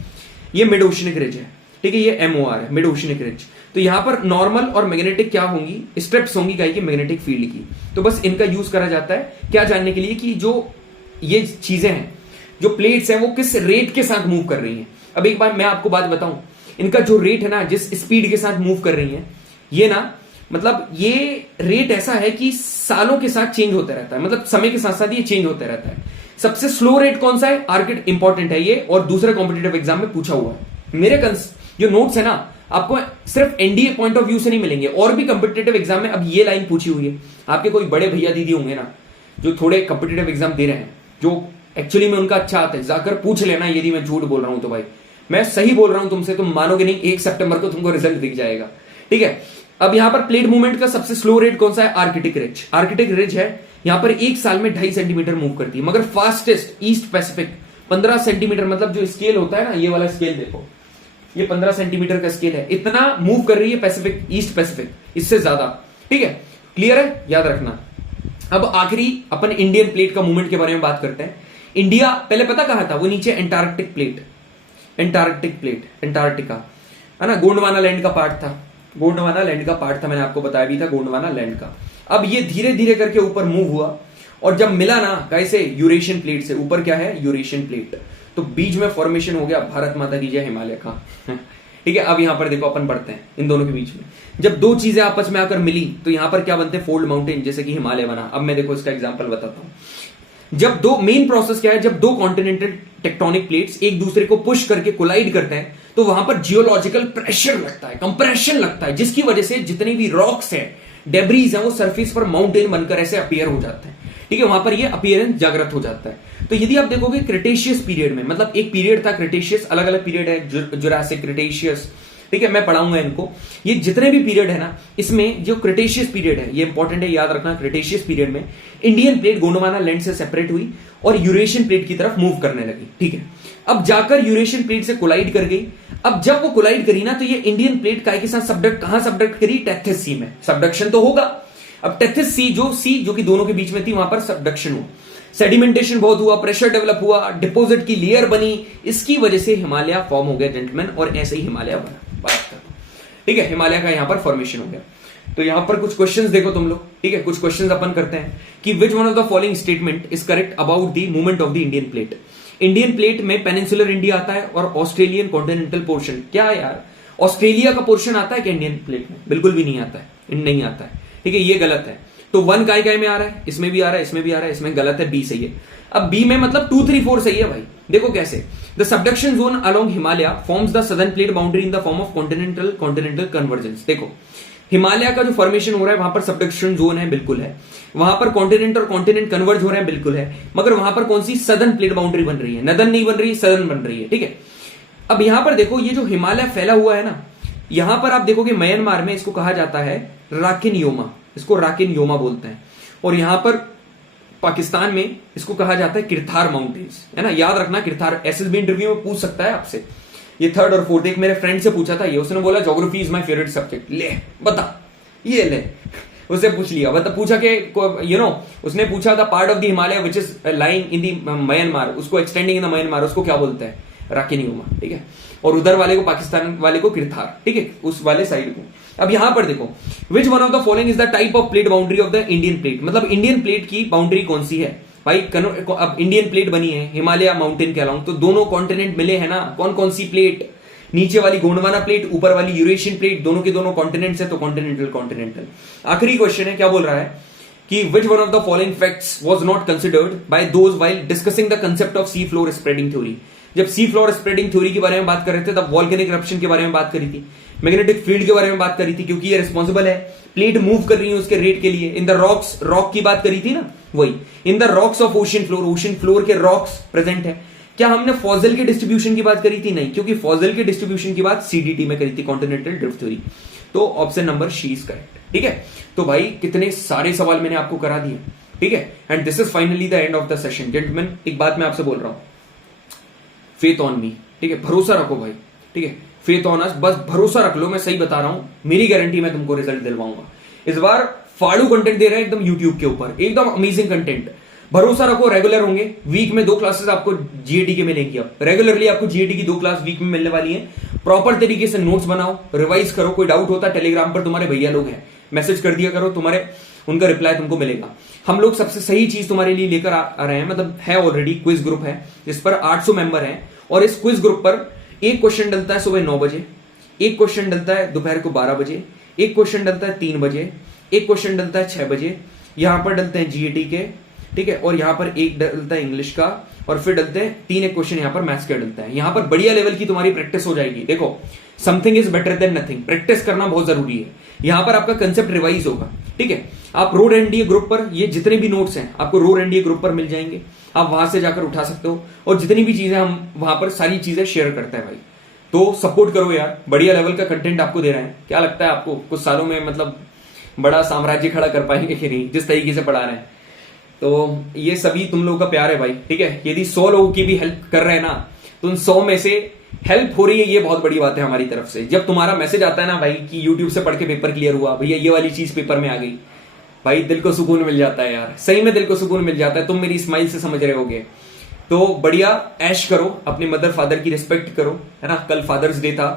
ये मिड ओशनिक रिज है, ठीक है, ये एमओआर है, मिड ओशनिक रिज। तो यहां पर नॉर्मल और मैग्नेटिक क्या होंगी, स्ट्रिप्स होंगी गाय की मैग्नेटिक फील्ड की। तो बस इनका यूज करा जाता है क्या जानने के लिए कि जो ये चीजें हैं, जो प्लेट्स हैं, वो किस रेट के साथ मूव कर रही हैं। अब एक बार मैं आपको बात बताऊं, इनका जो रेट है ना, जिस स्पीड के साथ मूव कर रही है, ये ना, मतलब ये रेट ऐसा है कि सालों के साथ चेंज होता रहता है, मतलब समय के साथ साथ ये चेंज होता रहता है। सबसे स्लो रेट कौन सा है, आर्किट, इंपॉर्टेंट है ये, और दूसरे कॉम्पिटेटिव एग्जाम में पूछा हुआ है। मेरे जो नोट्स है ना, आपको सिर्फ एनडीए पॉइंट ऑफ व्यू से नहीं मिलेंगे, और भी कॉम्पिटेटिव एग्जाम में। अब ये लाइन पूछी हुई है, आपके कोई बड़े भैया दीदी होंगे ना, जो थोड़े कॉम्पिटेटिव एग्जाम दे रहे हैं, जो एक्चुअली में उनका अच्छा आता है, जाकर पूछ लेना यदि मैं झूठ बोल रहा हूं तो भाई। मैं सही बोल रहा हूं तुमसे, तुम मानोगे नहीं, 1 सितंबर को तुमको रिजल्ट दिख जाएगा, ठीक है। अब यहां पर प्लेट मूवमेंट का सबसे स्लो रेट कौन सा है? Arctic ridge. आर्कटिक रिज है यहां पर 1 साल में 2.5 सेंटीमीटर मूव करती है, मगर फास्टेस्ट ईस्ट पैसिफिक 15 सेंटीमीटर, मतलब जो स्केल होता है ना, ये वाला स्केल देखो, ये 15 सेंटीमीटर का स्केल है, इतना मूव कर रही है पैसिफिक, ईस्ट पैसिफिक, इससे ज्यादा, ठीक है। क्लियर है, याद रखना। अब आखिरी अपन इंडियन प्लेट का मूवमेंट के बारे में बात करते हैं। इंडिया पहले पता कहा था? वो नीचे Antarctic plate, Antarctic plate, Antarctica है ना, गोंडवाना लैंड का पार्ट था, गोंडवाना लैंड का पार्ट था, मैंने आपको बताया भी था गोंडवाना लैंड का। अब ये धीरे धीरे करके ऊपर मूव हुआ, और जब मिला ना कैसे, यूरेशियन प्लेट से, ऊपर क्या है? यूरेशियन प्लेट, तो बीच में फॉर्मेशन हो गया भारत माता की जय हिमालय का, ठीक है। अब यहां पर देखो अपन बढ़ते हैं इन दोनों के बीच में, जब दो चीजें आपस में आकर मिली तो यहां पर क्या बनते हैं? फोल्ड माउंटेन, जैसे कि हिमालय बना। अब मैं देखो इसका एग्जांपल बताता हूं। जब दो, मेन प्रोसेस क्या है, जब दो कॉन्टिनेंटल टेक्टोनिक प्लेट्स एक दूसरे को पुश करके कोलाइड करते हैं तो वहां पर जियोलॉजिकल प्रेशर लगता है, कंप्रेशन लगता है, जिसकी वजह से जितनी भी रॉक्स है, डेब्रीज है, वो सरफेस पर माउंटेन बनकर ऐसे अपीयर हो जाते हैं, ठीक है। वहां पर ये अपीयरेंस जागृत हो जाता है। तो यदि आप देखोगे क्रिटेशियस पीरियड में, मतलब एक पीरियड था क्रिटेशियस, अलग अलग पीरियड है, जुरासिक, क्रिटेशियस, ठीक है, मैं पढ़ाऊंगा इनको। ये जितने भी पीरियड है ना, इसमें जो क्रिटेशियस पीरियड है, ये इंपॉर्टेंट है, याद रखना। क्रिटेशियस पीरियड में इंडियन प्लेट गोंडवाना लैंड से सेपरेट हुई और यूरेशियन प्लेट की तरफ मूव करने लगी, ठीक है। अब जाकर यूरेशियन प्लेट से कोलाइड कर गई। अब जब वो कोलाइड करी ना, तो ये इंडियन प्लेट काय के साथ सबडक्ट, कहां सबडक्ट करी? टेथिस सी में। सबडक्शन तो होगा। अब टेथिस सी जो कि दोनों के बीच में थी, वहां पर सबडक्शन हुआ, सेडिमेंटेशन बहुत हुआ, प्रेशर डेवलप हुआ, डिपॉजिट की लेयर बनी, इसकी वजह से हिमालय फॉर्म हो गया जेंटलमैन, और ऐसे ही हिमालय बना, बात करता हूं, ठीक है। हिमालय का यहां पर फॉर्मेशन हो गया। तो यहां पर कुछ क्वेश्चंस देखो तुम लोग, ठीक है। कुछ क्वेश्चंस अपन करते हैं कि विच one of the following statement is correct about the movement of the Indian plate. Indian plate में पेनिनसुलर इंडिया आता है और ऑस्ट्रेलियन कॉन्टिनेंटल पोर्शन। क्या यार, ऑस्ट्रेलिया का पोर्शन आता है क्या इंडियन प्लेट में? बिल्कुल भी नहीं आता है, नहीं आता है, ठीक है, ये गलत है। तो 1 काय में आ रहा है, इसमें भी आ रहा है, इसमें भी आ रहा है, इसमें गलत है, बी सही है। अब बी में मतलब 2, 3, 4 सही है भाई। देखो कैसे, the subduction zone along Himalaya forms the southern plate boundary in the form of continental convergence. देखो हिमालय का जो फॉर्मेशन हो रहा है, वहां पर सबडक्शन जोन है, बिल्कुल है। वहां पर कॉन्टिनेंट और कॉन्टिनेंट कन्वर्ज हो रहे हैं, बिल्कुल है। मगर वहां पर कौन सी? सदर्न प्लेट बाउंड्री बन रही है, नदन नहीं बन रही, सदर्न बन रही है, ठीक है। अब यहां पर देखो, ये जो हिमालय फैला हुआ है ना, यहां पर आप देखोगे म्यांमार में इसको कहा जाता है राकिन योमा, इसको राकिन योमा बोलते हैं। और यहां पर पाकिस्तान में इसको कहा जाता है किरथार माउंटेन्स, है ना, याद रखना किरथार। एसएसबी इंटरव्यू में पूछ सकता है आपसे, ये 3rd और 4th। एक मेरे फ्रेंड से पूछा था ये, उसने बोला geography is my favourite subject. ले बता, ये ले, उससे पूछ लिया, बता, पूछा कि उसने पूछा था part of the Himalaya which is lying in the Myanmar, उसको एक्सटेंडिंग इन द म्यांमार, उसको क्या बोलते हैं? राकिन योमा, ठीक है। और उधर वाले को, पाकिस्तान वाले को किरथार, ठीक है, उस वाले साइड को। अब यहां पर देखो, विच one of the following is the type of plate boundary of the Indian plate, मतलब इंडियन प्लेट की बाउंड्री कौन सी है भाई? अब इंडियन प्लेट बनी है हिमालय माउंटेन के अलाउंग, तो दोनों कॉन्टिनेंट मिले हैं ना, कौन कौन सी प्लेट? नीचे वाली गोंडवाना प्लेट, ऊपर वाली यूरेशियन प्लेट, दोनों के दोनों कॉन्टिनेंट्स है, तो कॉन्टिनेंटल कॉन्टिनेंटल। आखिरी क्वेश्चन है, क्या बोल रहा है कि विच one of the following facts was not considered bye those while discussing the concept of C floor spreading theory. जब सी फ्लोर स्प्रेडिंग थ्योरी के बारे में बात कर रहे थे, तब वॉल्केनिक इरप्शन के बारे में बात करी थी, मैग्नेटिक फील्ड के बारे में बात करी थी, क्योंकि ये रिस्पॉन्सिबल है, प्लेट मूव कर रही है उसके रेट के लिए। इन द रॉक्स, रॉक की बात करी थी ना, वही in the rocks of ocean floor, ocean floor के रॉक्स प्रेजेंट है। क्या हमने फॉजल के डिस्ट्रीब्यूशन की बात करी थी? नहीं, क्योंकि फॉजल के डिस्ट्रीब्यूशन की बात सीडीटी में करी थी, कॉन्टिनेंटल ड्रिफ्ट थ्योरी। तो option number C is correct, ठीक है। तो भाई कितने सारे सवाल मैंने आपको करा दिए, ठीक है। And this is finally the end of the session gentleman. एक बात मैं आपसे बोल रहा हूं, फेथ ऑन मी, ठीक है, भरोसा रखो भाई, ठीक है, फेथ ऑन अस, बस भरोसा रख लो, मैं सही बता रहा हूं, मेरी गारंटी मैं तुमको रिजल्ट दिलवाऊंगा। इस बार फाड़ू कंटेंट दे रहे हैं एकदम यूट्यूब के ऊपर, एकदम अमेजिंग कंटेंट। भरोसा रखो, रेगुलर होंगे, वीक में 2 क्लासेस आपको जीएटी के मिलेंगी। अब रेगुलरली आपको जीएटी की 2 क्लास वीक में मिलने वाली है। प्रॉपर तरीके से नोट्स बनाओ, रिवाइज करो, कोई डाउट होता है टेलीग्राम पर तुम्हारे भैया लोग हैं, मैसेज कर दिया करो, तुम्हारे उनका रिप्लाई तुमको मिलेगा। हम लोग सबसे सही चीज तुम्हारे लिए लेकर आ रहे हैं, मतलब है ऑलरेडी क्विज ग्रुप है जिस पर 800 मेंबर हैं, और इस क्विज ग्रुप पर एक क्वेश्चन डलता है सुबह 9 बजे, एक क्वेश्चन डलता है दोपहर को 12 बजे, एक क्वेश्चन डलता है 3 बजे, एक क्वेश्चन डलता है 6 बजे, यहां पर डलते हैं जीएटी के, ठीक है, और यहां पर एक डलता है इंग्लिश का, और फिर डलते हैं 3 एक क्वेश्चन यहां पर मैथ्स के डलता है। यहां पर बढ़िया लेवल की तुम्हारी प्रैक्टिस हो जाएगी। देखो, something is better than nothing, practice करना बहुत जरूरी है। यहां पर आपका कंसेप्ट रिवाइज होगा, ठीक है। आप रोड एनडीए ग्रुप पर ये जितने भी नोट्स हैं आपको रोड एनडीए ग्रुप पर मिल जाएंगे। आप वहां से जाकर उठा सकते हो, और जितनी भी चीजें हम वहां पर सारी चीजें शेयर करते हैं भाई। तो सपोर्ट करो यार, बढ़िया लेवल का कंटेंट आपको दे रहे हैं। क्या लगता है आपको कुछ सालों में मतलब बड़ा साम्राज्य खड़ा कर पाएंगे कि नहीं, जिस तरीके से पढ़ा रहे हैं? तो ये सभी तुम लोगों का प्यार है भाई, ठीक है। यदि 100 लोगों की भी हेल्प कर रहे हैं ना, तो उन 100 में से हेल्प हो रही है, ये बहुत बड़ी बात है हमारी तरफ से। जब तुम्हारा मैसेज आता है ना भाई कि यूट्यूब से पढ़ के पेपर क्लियर हुआ भैया, ये वाली चीज पेपर में आ गई, भाई दिल को सुकून मिल जाता है यार, सही में दिल को सुकून मिल जाता है। तुम मेरी स्माइल से समझ रहे होगे। तो बढ़िया ऐश करो, अपने मदर फादर की रिस्पेक्ट करो, है ना। कल फादर्स डे था,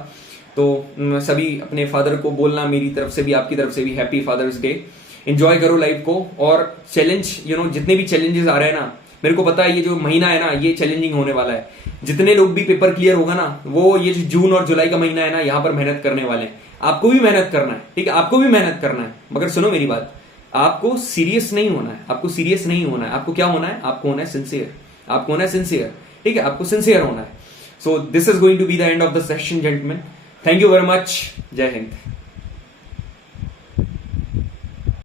तो सभी अपने फादर को बोलना मेरी तरफ से भी आपकी तरफ से भी हैप्पी फादर्स डे। एंजॉय करो लाइफ को, और चैलेंज जितने भी चैलेंजेस आ रहे हैं ना, मेरे को पता है ये जो महीना है ना ये चैलेंजिंग होने वाला है। जितने लोग भी पेपर क्लियर होगा ना, वो ये जो जून और जुलाई का महीना है ना, यहाँ पर मेहनत करने वाले हैं। आपको भी मेहनत करना है, ठीक है, आपको भी मेहनत करना है। मगर सुनो मेरी बात, आपको सीरियस नहीं होना है, आपको सीरियस नहीं होना है। आपको क्या होना है? आपको होना है सिंसियर, आपको होना है सिंसियर, ठीक है, आपको सिंसियर होना है। So this is going to be the end of the session gentleman. Thank you very much. जय हिंद।